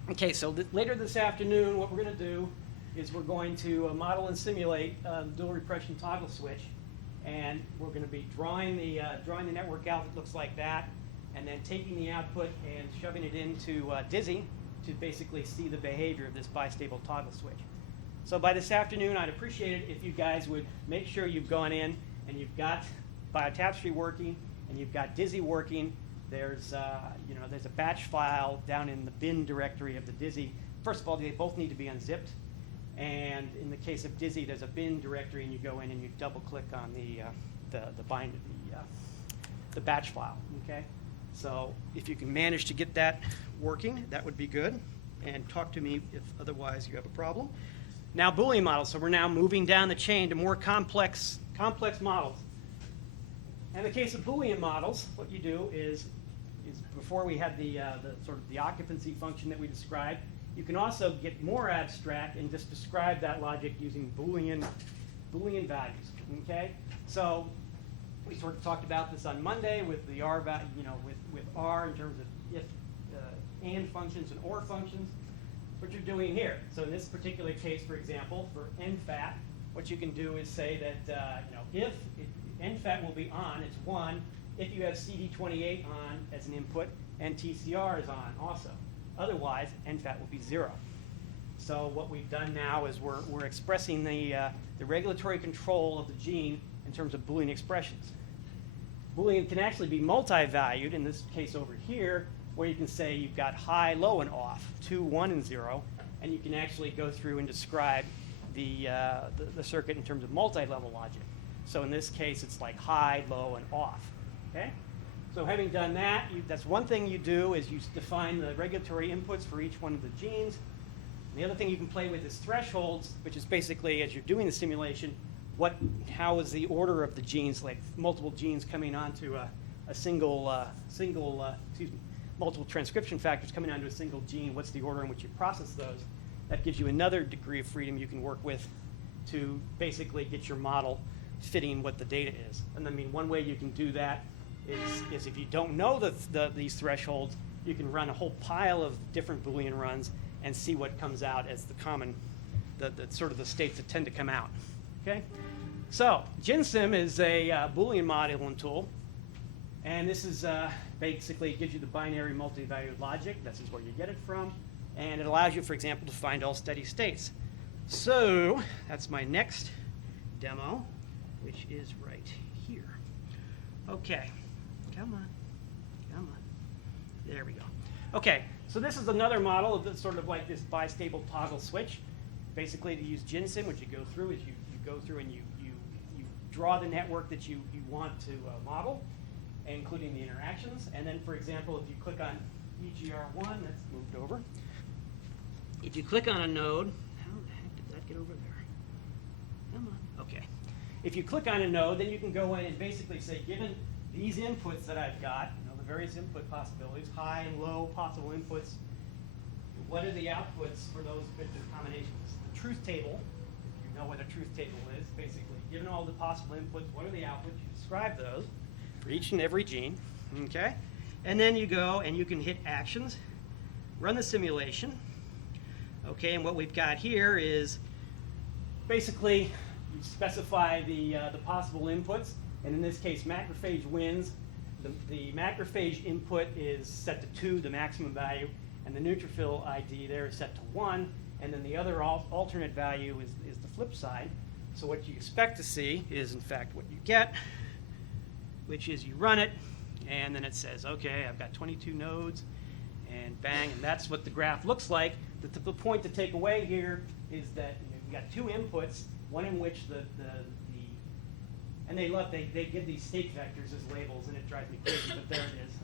Okay, so later this afternoon, what we're going to do is we're going to model and simulate dual repression toggle switch, and we're going to be drawing the network out that looks like that, and then taking the output and shoving it into Dizzy to basically see the behavior of this bistable toggle switch. So by this afternoon, I'd appreciate it if you guys would make sure you've gone in and you've got biotapestry working and you've got Dizzy working. There's there's a batch file down in the bin directory of the Dizzy. First of all, they both need to be unzipped. And in the case of Dizzy, there's a bin directory, and you go in and you double-click on the batch file. Okay. So if you can manage to get that working, that would be good. And talk to me if otherwise you have a problem. Now, Boolean models. So we're now moving down the chain to more complex models. In the case of Boolean models, what you do is before we had the sort of the occupancy function that we described, you can also get more abstract and just describe that logic using Boolean values. Okay, so we sort of talked about this on Monday with the R value, with R in terms of if and functions and or functions. What you're doing here. So in this particular case, for example, for NFAT, what you can do is say that if NFAT will be on, it's 1. If you have CD28 on as an input, and TCR is on also. Otherwise, NFAT will be 0. So what we've done now is we're expressing the regulatory control of the gene in terms of Boolean expressions. Boolean can actually be multi-valued, in this case over here, where you can say you've got high, low, and off, 2, 1, and 0, and you can actually go through and describe the circuit in terms of multi-level logic. So in this case, it's like high, low, and off. Okay? So having done that, that's one thing you do is you define the regulatory inputs for each one of the genes. And the other thing you can play with is thresholds, which is basically, as you're doing the simulation, how is the order of the genes, like multiple genes coming onto multiple transcription factors coming onto a single gene, what's the order in which you process those? That gives you another degree of freedom you can work with to basically get your model fitting what the data is. And I mean, one way you can do that is if you don't know these thresholds, you can run a whole pile of different Boolean runs and see what comes out as the common, the sort of the states that tend to come out. Okay? So GenSim is a Boolean modeling tool. And this is basically gives you the binary multi-valued logic. This is where you get it from. And it allows you, for example, to find all steady states. So that's my next demo, which is right here. Okay, come on. There we go. Okay, so this is another model of this sort of like this bistable toggle switch. Basically, to use GenSim, what you go through is you go through and you draw the network that you want to model, including the interactions. And then, for example, if you click on EGR1, that's moved over. If you click on a node, how the heck did that get over there? Come on. Okay. If you click on a node, then you can go in and basically say, given these inputs that I've got, the various input possibilities, high and low possible inputs, what are the outputs for those bit combinations? The truth table, if you know what a truth table is, basically, given all the possible inputs, what are the outputs? You describe those for each and every gene, okay? And then you go and you can hit actions, run the simulation, okay? And what we've got here is basically you specify the possible inputs, and in this case, macrophage wins. The macrophage input is set to 2, the maximum value, and the neutrophil ID there is set to 1, and then the other alternate value is the flip side. So what you expect to see is, in fact, what you get, which is you run it, and then it says, okay, I've got 22 nodes, and bang, and that's what the graph looks like. The point to take away here is that you've got 2 inputs, one in which and they give these state vectors as labels, and it drives me crazy, but there it is.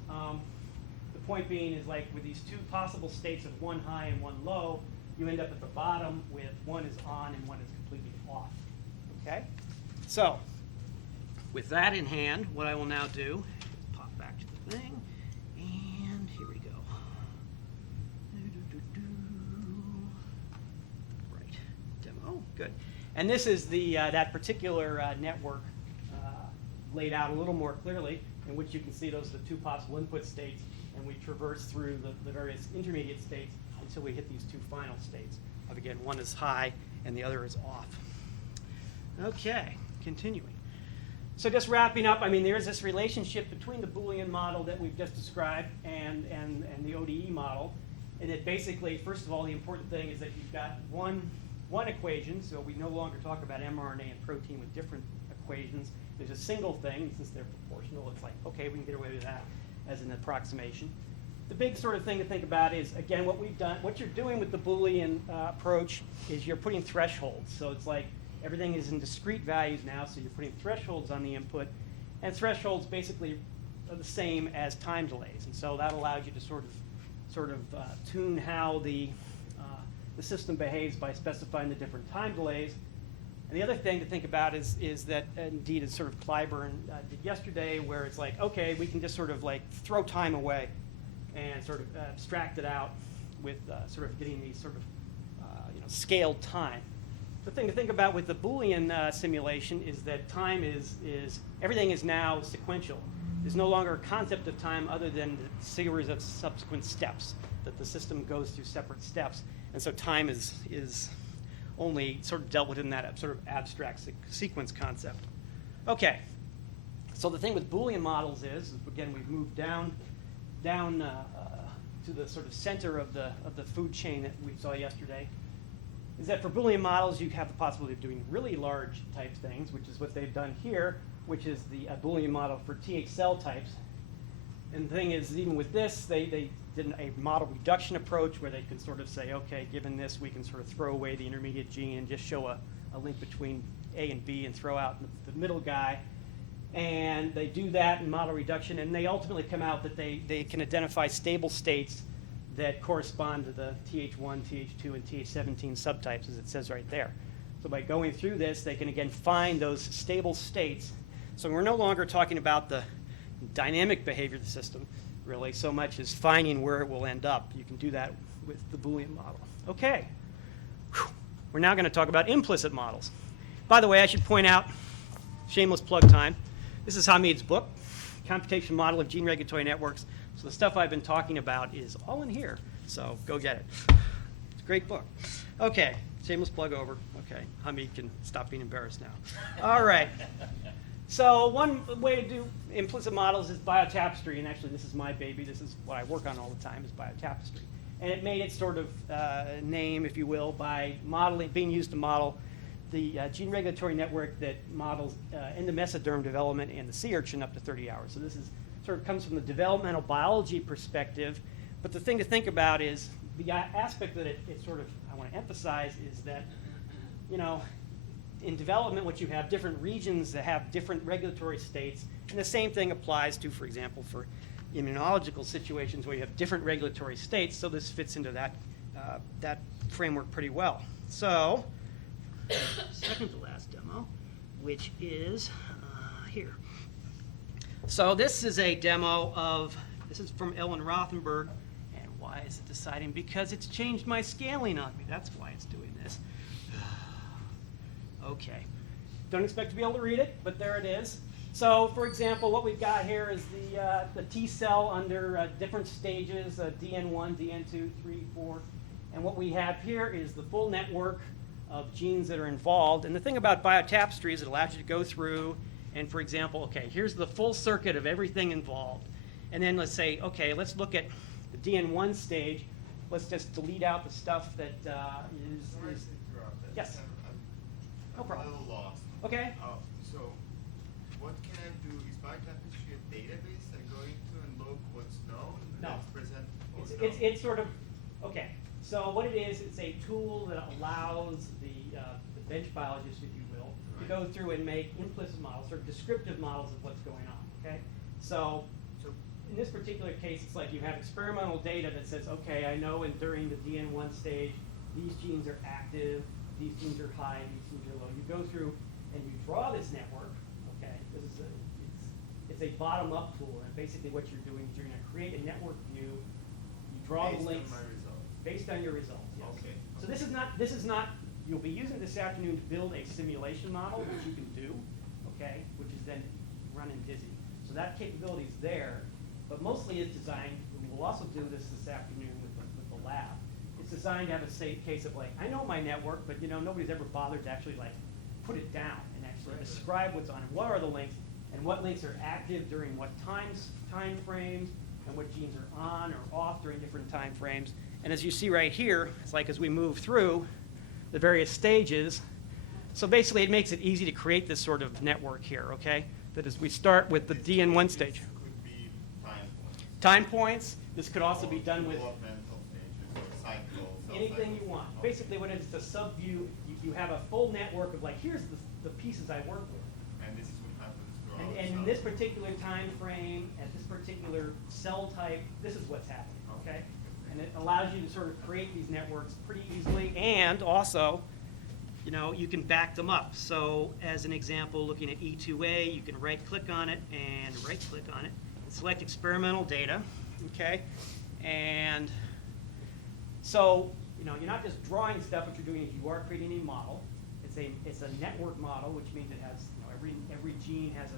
The point being is, like, with these 2 possible states of 1 high and 1 low, you end up at the bottom with 1 is on and 1 is completely off. Okay? So, with that in hand, what I will now do is pop back to the thing, and here we go. And this is the, that particular network laid out a little more clearly, in which you can see those are the two possible input states, and we traverse through the various intermediate states until we hit these two final states. Of again, one is high and the other is off. Okay, continuing. So just wrapping up, I mean, there is this relationship between the Boolean model that we've just described and the ODE model. And it basically, first of all, the important thing is that you've got one equation, so we no longer talk about mRNA and protein with different equations. There's a single thing, since they're proportional, it's like, okay, we can get away with that as an approximation. The big sort of thing to think about is, again, what we've done, what you're doing with the Boolean approach is you're putting thresholds. So it's like everything is in discrete values now, so you're putting thresholds on the input. And thresholds basically are the same as time delays. And so that allows you to sort of tune how the system behaves by specifying the different time delays. And the other thing to think about is that, indeed, it's sort of Clyburn did yesterday, where it's like, okay, we can just sort of like throw time away and sort of abstract it out with sort of getting these sort of scaled time. The thing to think about with the Boolean simulation is that time is everything is now sequential. There's no longer a concept of time other than the series of subsequent steps, that the system goes through separate steps. And so time is only sort of dealt with in that sort of abstract sequence concept. Okay, so the thing with Boolean models is again, we've moved down to the sort of center of the food chain that we saw yesterday, is that for Boolean models, you have the possibility of doing really large type things, which is what they've done here, which is the Boolean model for TH cell types. And the thing is, even with this, they did a model reduction approach where they can sort of say, okay, given this, we can sort of throw away the intermediate gene and just show a link between A and B and throw out the middle guy. And they do that in model reduction, and they ultimately come out that they can identify stable states that correspond to the TH1, TH2, and TH17 subtypes, as it says right there. So by going through this, they can again find those stable states. So we're no longer talking about the dynamic behavior of the system, really, so much as finding where it will end up. You can do that with the Boolean model. Okay. Whew. We're now going to talk about implicit models. By the way, I should point out, shameless plug time, this is Hamid's book, Computational Model of Gene Regulatory Networks. So the stuff I've been talking about is all in here, so go get it. It's a great book. Okay, shameless plug over. Okay, Hamid can stop being embarrassed now. All right. So one way to do implicit models is biotapestry, and actually this is my baby. This is what I work on all the time, is biotapestry. And it made its sort of name, if you will, by modeling, being used to model the gene regulatory network that models endomesoderm development in the sea urchin up to 30 hours. So this is sort of comes from the developmental biology perspective. But the thing to think about is the aspect that it sort of, I want to emphasize, is that, you know, in development, what you have different regions that have different regulatory states, and the same thing applies to, for example, for immunological situations where you have different regulatory states. So this fits into that that framework pretty well. So, second to last demo, which is here. So this is a demo of, this is from Ellen Rothenberg, and why is it deciding? Because it's changed my scaling on me. That's why it's doing this. Okay. Don't expect to be able to read it, but there it is. So, for example, what we've got here is the T cell under different stages, DN1, DN2, 3, 4. And what we have here is the full network of genes that are involved. And the thing about biotapestry is it allows you to go through and, for example, okay, here's the full circuit of everything involved. And then let's say, okay, let's look at the DN1 stage. Let's just delete out the stuff that is. Sorry to interrupt. Yes. No problem. I'm a little lost. Okay. So, what can I do? Is biotapestry a database I go into and look what's known? And No. let's present what's It's sort of, okay. So what it is, it's a tool that allows the bench biologist, if you will, to go through and make implicit models, or descriptive models of what's going on, okay? So in this particular case, it's like you have experimental data that says, okay, I know during the DN1 stage, these genes are active, these genes are high, these genes are low. You go through and you draw this network, okay? This is it's a bottom-up tool, and basically what you're doing is you're going to create a network view. You draw the links based on my result. based on your results. Yes. Okay. So this is not you'll be using this afternoon to build a simulation model, which you can do, okay, which is then run in Dizzy. So that capability is there, but mostly it's designed, and we'll also do this afternoon with the lab. It's designed to have a case of like, I know my network, but nobody's ever bothered to actually like put it down and actually describe what's on it. What are the links, and what links are active during what time frames, and what genes are on or off during different time frames. And as you see right here, it's like as we move through the various stages, so basically it makes it easy to create this sort of network here, okay? That is, we start with the DN1 stage. This could be time points. Time points, this could also be done with Developmental stages or cycles. anything you want. Okay. Basically what it is, it's a sub-view, you have a full network of like, here's the pieces I work with. And this is what happens throughout. And in this particular time frame, at this particular cell type, this is what's happening, okay? And it allows you to sort of create these networks pretty easily, and also, you can back them up. So as an example, looking at E2A, you can right-click on it and right-click on it, and select experimental data, okay? And so, you're not just drawing stuff. What you're doing is you are creating a model. It's a network model, which means it has, every gene has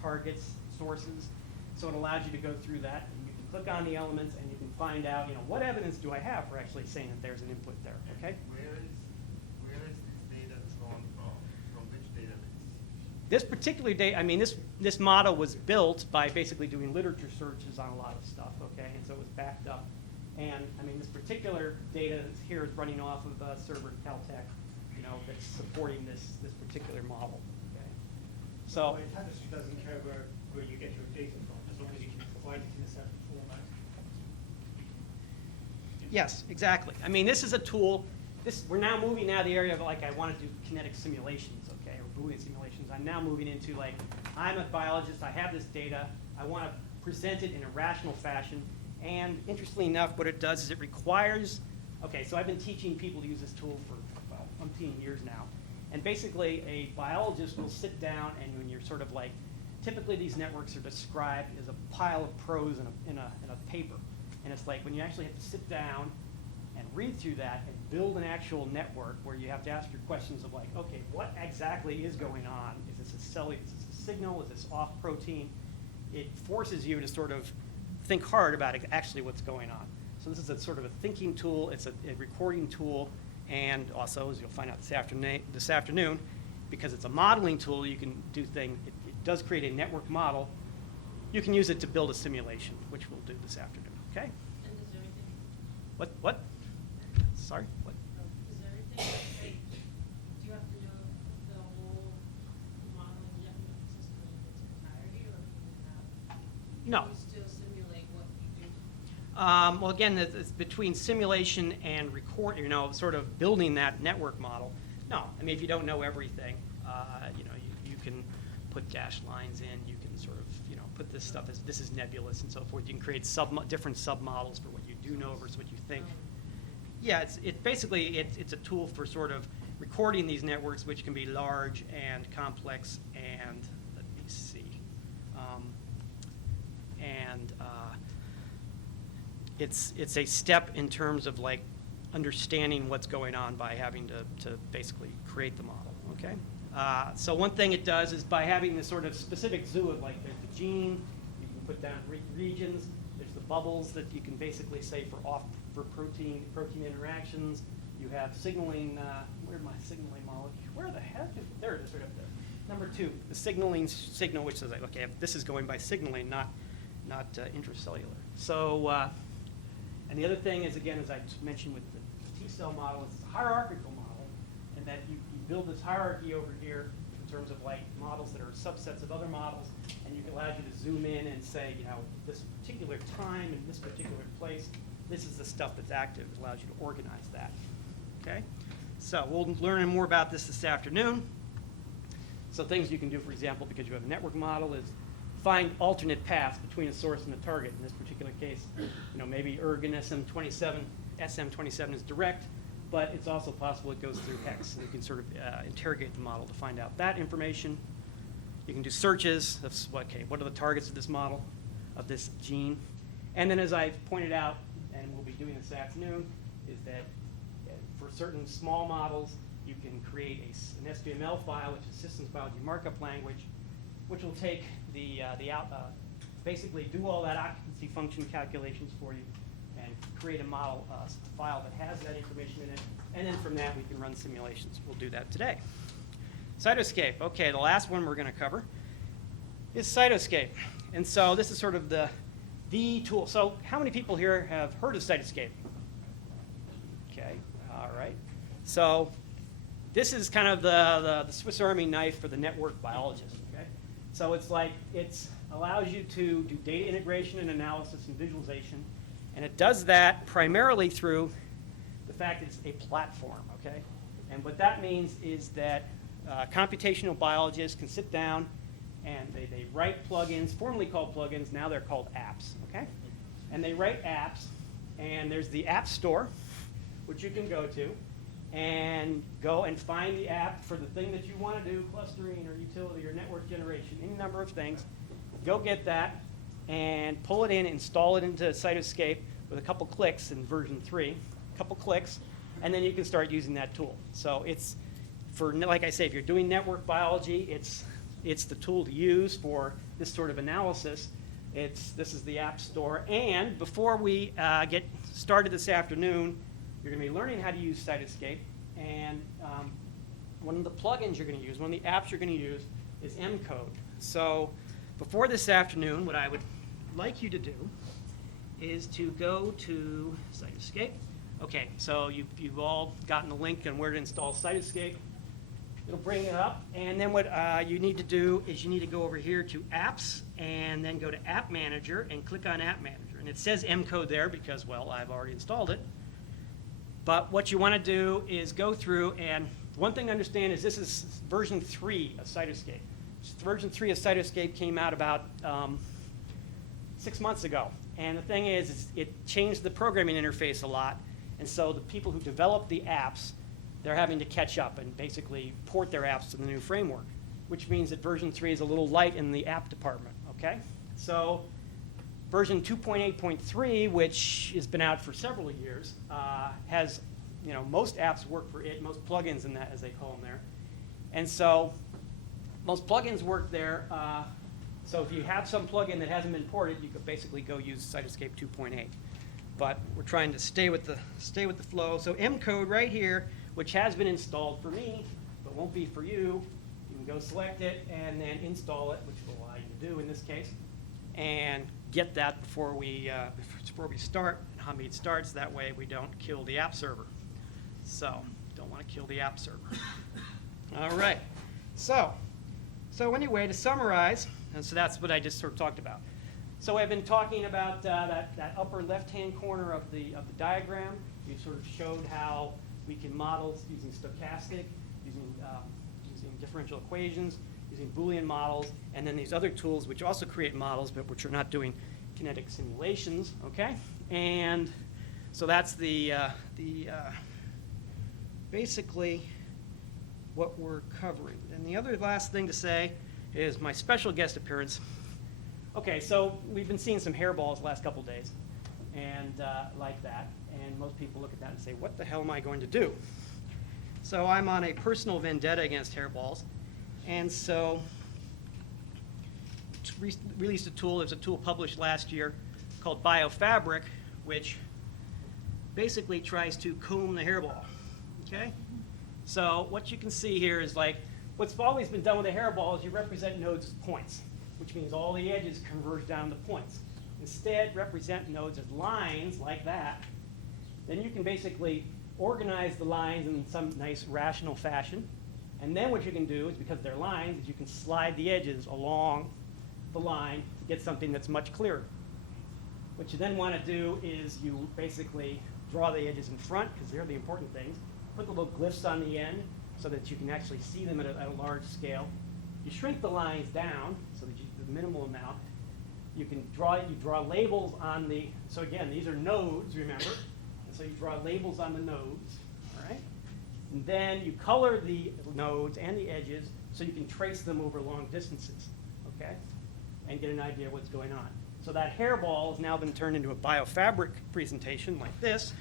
targets, sources. So it allows you to go through that, and you can click on the elements, and you can find out, what evidence do I have for actually saying that there's an input there, okay? Where is this data drawn from? From which database? This particular data, this model was built by basically doing literature searches on a lot of stuff, okay? And so it was backed up. And, this particular data here is running off of a server at Caltech, that's supporting this particular model, okay? So, Intelligence doesn't care where you get your data from, as long as you can provide it in a certain format. yes, exactly. This is a tool. We're now moving the area of like I want to do kinetic simulations, okay, or Boolean simulations. I'm now moving into like, I'm a biologist, I have this data, I want to present it in a rational fashion, and interestingly enough, what it does is it requires, okay, so I've been teaching people to use this tool for about umpteen years now, and basically a biologist will sit down, and when you're sort of like, typically these networks are described as a pile of prose in a paper, and it's like when you actually have to sit down and read through that and build an actual network where you have to ask your questions of like, okay, what exactly is going on? Is this a cell, is this a signal, is this off protein? It forces you to sort of think hard about actually what's going on. So this is a sort of a thinking tool, it's a recording tool, and also, as you'll find out this afternoon, because it's a modeling tool, you can do things, it does create a network model. You can use it to build a simulation, which we'll do this afternoon, okay? And is there anything, What? Sorry, what? is there anything, like, do you have to know the whole model in the system in its entirety, or do you have? No. Can you still simulate what you do? Well, again, it's between simulation and record, sort of building that network model. No, if you don't know everything, you can put dashed lines in, you can sort of, put this stuff as, this is nebulous and so forth. You can create different submodels for what you do know versus what you think. Yeah, it's a tool for sort of recording these networks, which can be large and complex, and let me see. It's a step in terms of like understanding what's going on by having to basically create the model, okay? So one thing it does is by having this sort of specific zoo of like there's the gene, you can put down regions, there's the bubbles that you can basically say for protein interactions. You have signaling, where's my signaling molecule? Where the heck is, there it is right up there. Number 2, the signaling signal, which says, like, okay, this is going by signaling, not intracellular. So, and the other thing is, again, as I mentioned with the T-cell model, it's a hierarchical model, and that you build this hierarchy over here in terms of like models that are subsets of other models, and it allows you to zoom in and say, this particular time in this particular place, this is the stuff that's active. It allows you to organize that, okay? So we'll learn more about this afternoon. So things you can do, for example, because you have a network model, is find alternate paths between a source and a target. In this particular case, maybe ERG and SM27 is direct, but it's also possible it goes through hex, and you can sort of interrogate the model to find out that information. You can do searches of, okay, what are the targets of this model, of this gene? And then as I've pointed out, and we'll be doing this afternoon, is that for certain small models, you can create an SBML file, which is Systems Biology Markup Language, which will take basically do all that occupancy function calculations for you and create a model file that has that information in it. And then from that, we can run simulations. We'll do that today. Cytoscape. Okay, the last one we're going to cover is Cytoscape. And so this is sort of the tool. So how many people here have heard of Cytoscape? Okay, all right. So this is kind of the Swiss Army knife for the network biologist. Okay, so it's like it allows you to do data integration and analysis and visualization, and it does that primarily through the fact that it's a platform. Okay, and what that means is that computational biologists can sit down and they write plugins, formerly called plugins, now they're called apps. Okay, and they write apps, and there's the App Store, which you can go to and find the app for the thing that you want to do, clustering or utility or network generation, any number of things. Go get that and pull it in, install it into Cytoscape with a couple clicks in version 3, a couple clicks, and then you can start using that tool. So it's for, like I say, if you're doing network biology, it's the tool to use for this sort of analysis. This is the App Store. And before we get started this afternoon, you're going to be learning how to use Cytoscape. And one of the plugins you're going to use, one of the apps you're going to use is MCode. So before this afternoon, what I would like you to do is to go to Cytoscape. Okay, so you've all gotten the link on where to install Cytoscape. It'll bring it up, and then what you need to do is you need to go over here to Apps, and then go to App Manager, and click on App Manager. And it says MCode there because, well, I've already installed it. But what you want to do is go through, and one thing to understand is this is version 3 of Cytoscape. Version 3 of Cytoscape came out about 6 months ago. And the thing is it changed the programming interface a lot, and so the people who developed the apps, they're having to catch up and basically port their apps to the new framework, which means that version 3 is a little light in the app department, okay? So version 2.8.3, which has been out for several years, has, most apps work for it, most plugins in that, as they call them there. And so most plugins work there. So if you have some plugin that hasn't been ported, you could basically go use Cytoscape 2.8. But we're trying to stay with the flow. So MCode right here, which has been installed for me, but won't be for you. You can go select it and then install it, which will allow you to do in this case, and get that before we start. And Hamid starts, that way we don't kill the app server. So don't want to kill the app server. All right. So anyway, to summarize, and so that's what I just sort of talked about. So I've been talking about that upper left-hand corner of the diagram. We sort of showed how we can model using stochastic, using differential equations, using Boolean models, and then these other tools which also create models, but which are not doing kinetic simulations. Okay, and so that's basically what we're covering. And the other last thing to say is my special guest appearance. Okay, so we've been seeing some hairballs the last couple of days, and like that, and most people look at that and say, what the hell am I going to do? So I'm on a personal vendetta against hairballs, and so released a tool. There's a tool published last year called BioFabric, which basically tries to comb the hairball, okay? So what you can see here is like, what's always been done with a hairball is you represent nodes as points, which means all the edges converge down to points. Instead, represent nodes as lines like that. Then you can basically organize the lines in some nice rational fashion. And then what you can do is, because they're lines, is you can slide the edges along the line to get something that's much clearer. What you then want to do is you basically draw the edges in front, because they're the important things. Put the little glyphs on the end so that you can actually see them at a large scale. You shrink the lines down so that the minimal amount. You draw labels on the, so again, these are nodes, remember? And so you draw labels on the nodes, all right? And then you color the nodes and the edges so you can trace them over long distances, okay? And get an idea of what's going on. So that hairball has now been turned into a BioFabric presentation like this.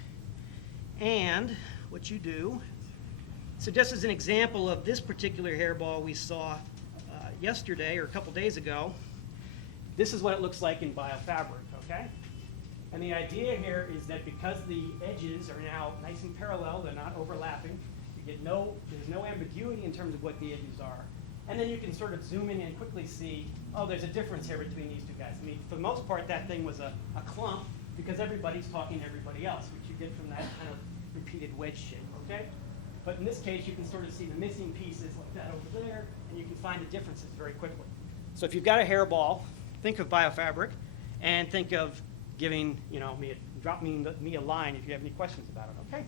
And what you do. So just as an example of this particular hairball we saw yesterday or a couple days ago, this is what it looks like in biofabric, okay? And the idea here is that because the edges are now nice and parallel, they're not overlapping, there's no ambiguity in terms of what the edges are. And then you can sort of zoom in and quickly see, oh, there's a difference here between these two guys. I mean, for the most part, that thing was a clump because everybody's talking to everybody else, which you get from that kind of repeated wedge shape, okay? But in this case, you can sort of see the missing pieces like that over there, and you can find the differences very quickly. So if you've got a hairball, think of biofabric, and think of giving, drop me a line if you have any questions about it, okay?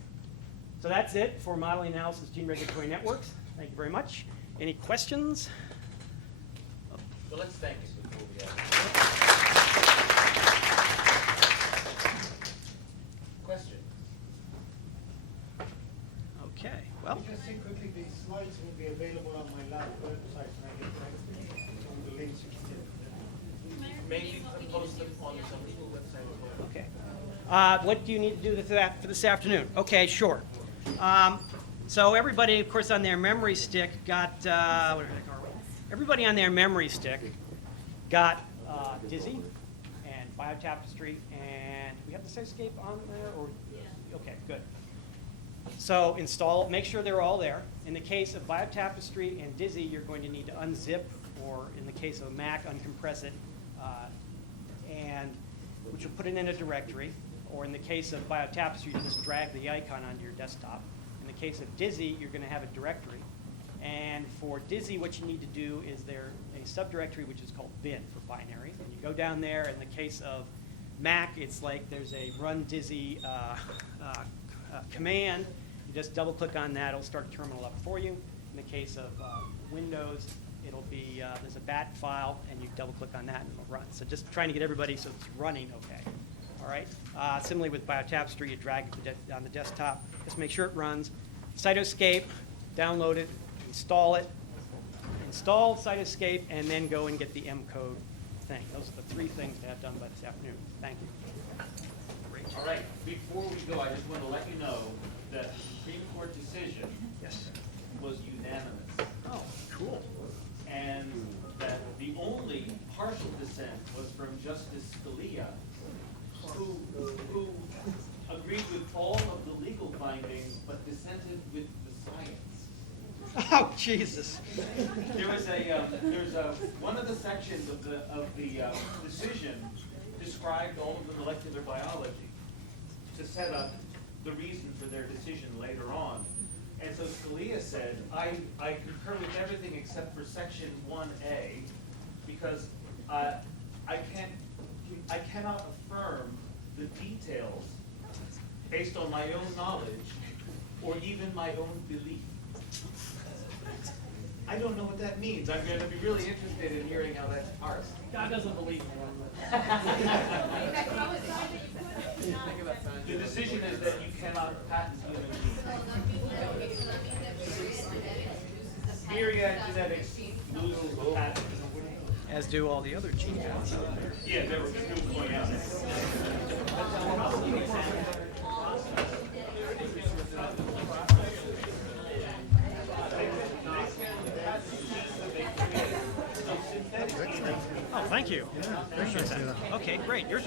So that's it for modeling analysis gene regulatory networks. Thank you very much. Any questions? Well, let's thank you before we have questions. Okay, well, Just say quickly, the slides will be available on my lab website when I get back on the links. Maybe post them on the summer school website as well. okay. What do you need to do for this afternoon? Okay, sure. So everybody, of course, on their memory stick got, what the heck are we? Everybody on their memory stick got Dizzy and Biotapestry, and we have the Cytoscape on there, or? Okay, good. So make sure they're all there. In the case of Biotapestry and Dizzy, you're going to need to unzip, or in the case of Mac, uncompress it, which will put it in a directory. Or in the case of Biotapestry, you just drag the icon onto your desktop. In the case of Dizzy, you're going to have a directory. And for Dizzy, what you need to do is there's a subdirectory which is called bin for binary. And you go down there. In the case of Mac, it's like there's a run Dizzy command. You just double click on that, it'll start a terminal up for you. In the case of Windows, it'll be, there's a bat file, and you double click on that and it'll run. So just trying to get everybody so it's running okay. All right. Similarly with Biotapestry, you drag it on the desktop, just make sure it runs. Cytoscape, download it, install it, install Cytoscape, and then go and get the M code thing. Those are the three things to have done by this afternoon. Thank you. All right, before we go, I just want to let you know that the Supreme Court decision Yes. was unanimous. Oh, cool. And that the only partial dissent was from Justice Scalia, who agreed with all of the legal findings, but dissented with the science. Oh, Jesus. There was one of the sections of the decision described all of the molecular biology to set up the reason for their decision later on. And so Scalia said, I concur with everything except for section 1A, because I cannot affirm the details based on my own knowledge or even my own belief. I don't know what that means. I'm going to be really interested in hearing how that's parsed. God doesn't believe me. The decision is that you cannot patent human genes. Myriad genetics loses the patent. As do all the other gene codes. Yeah, they were just going out. Oh, thank you. Appreciate that. Okay, great. Yours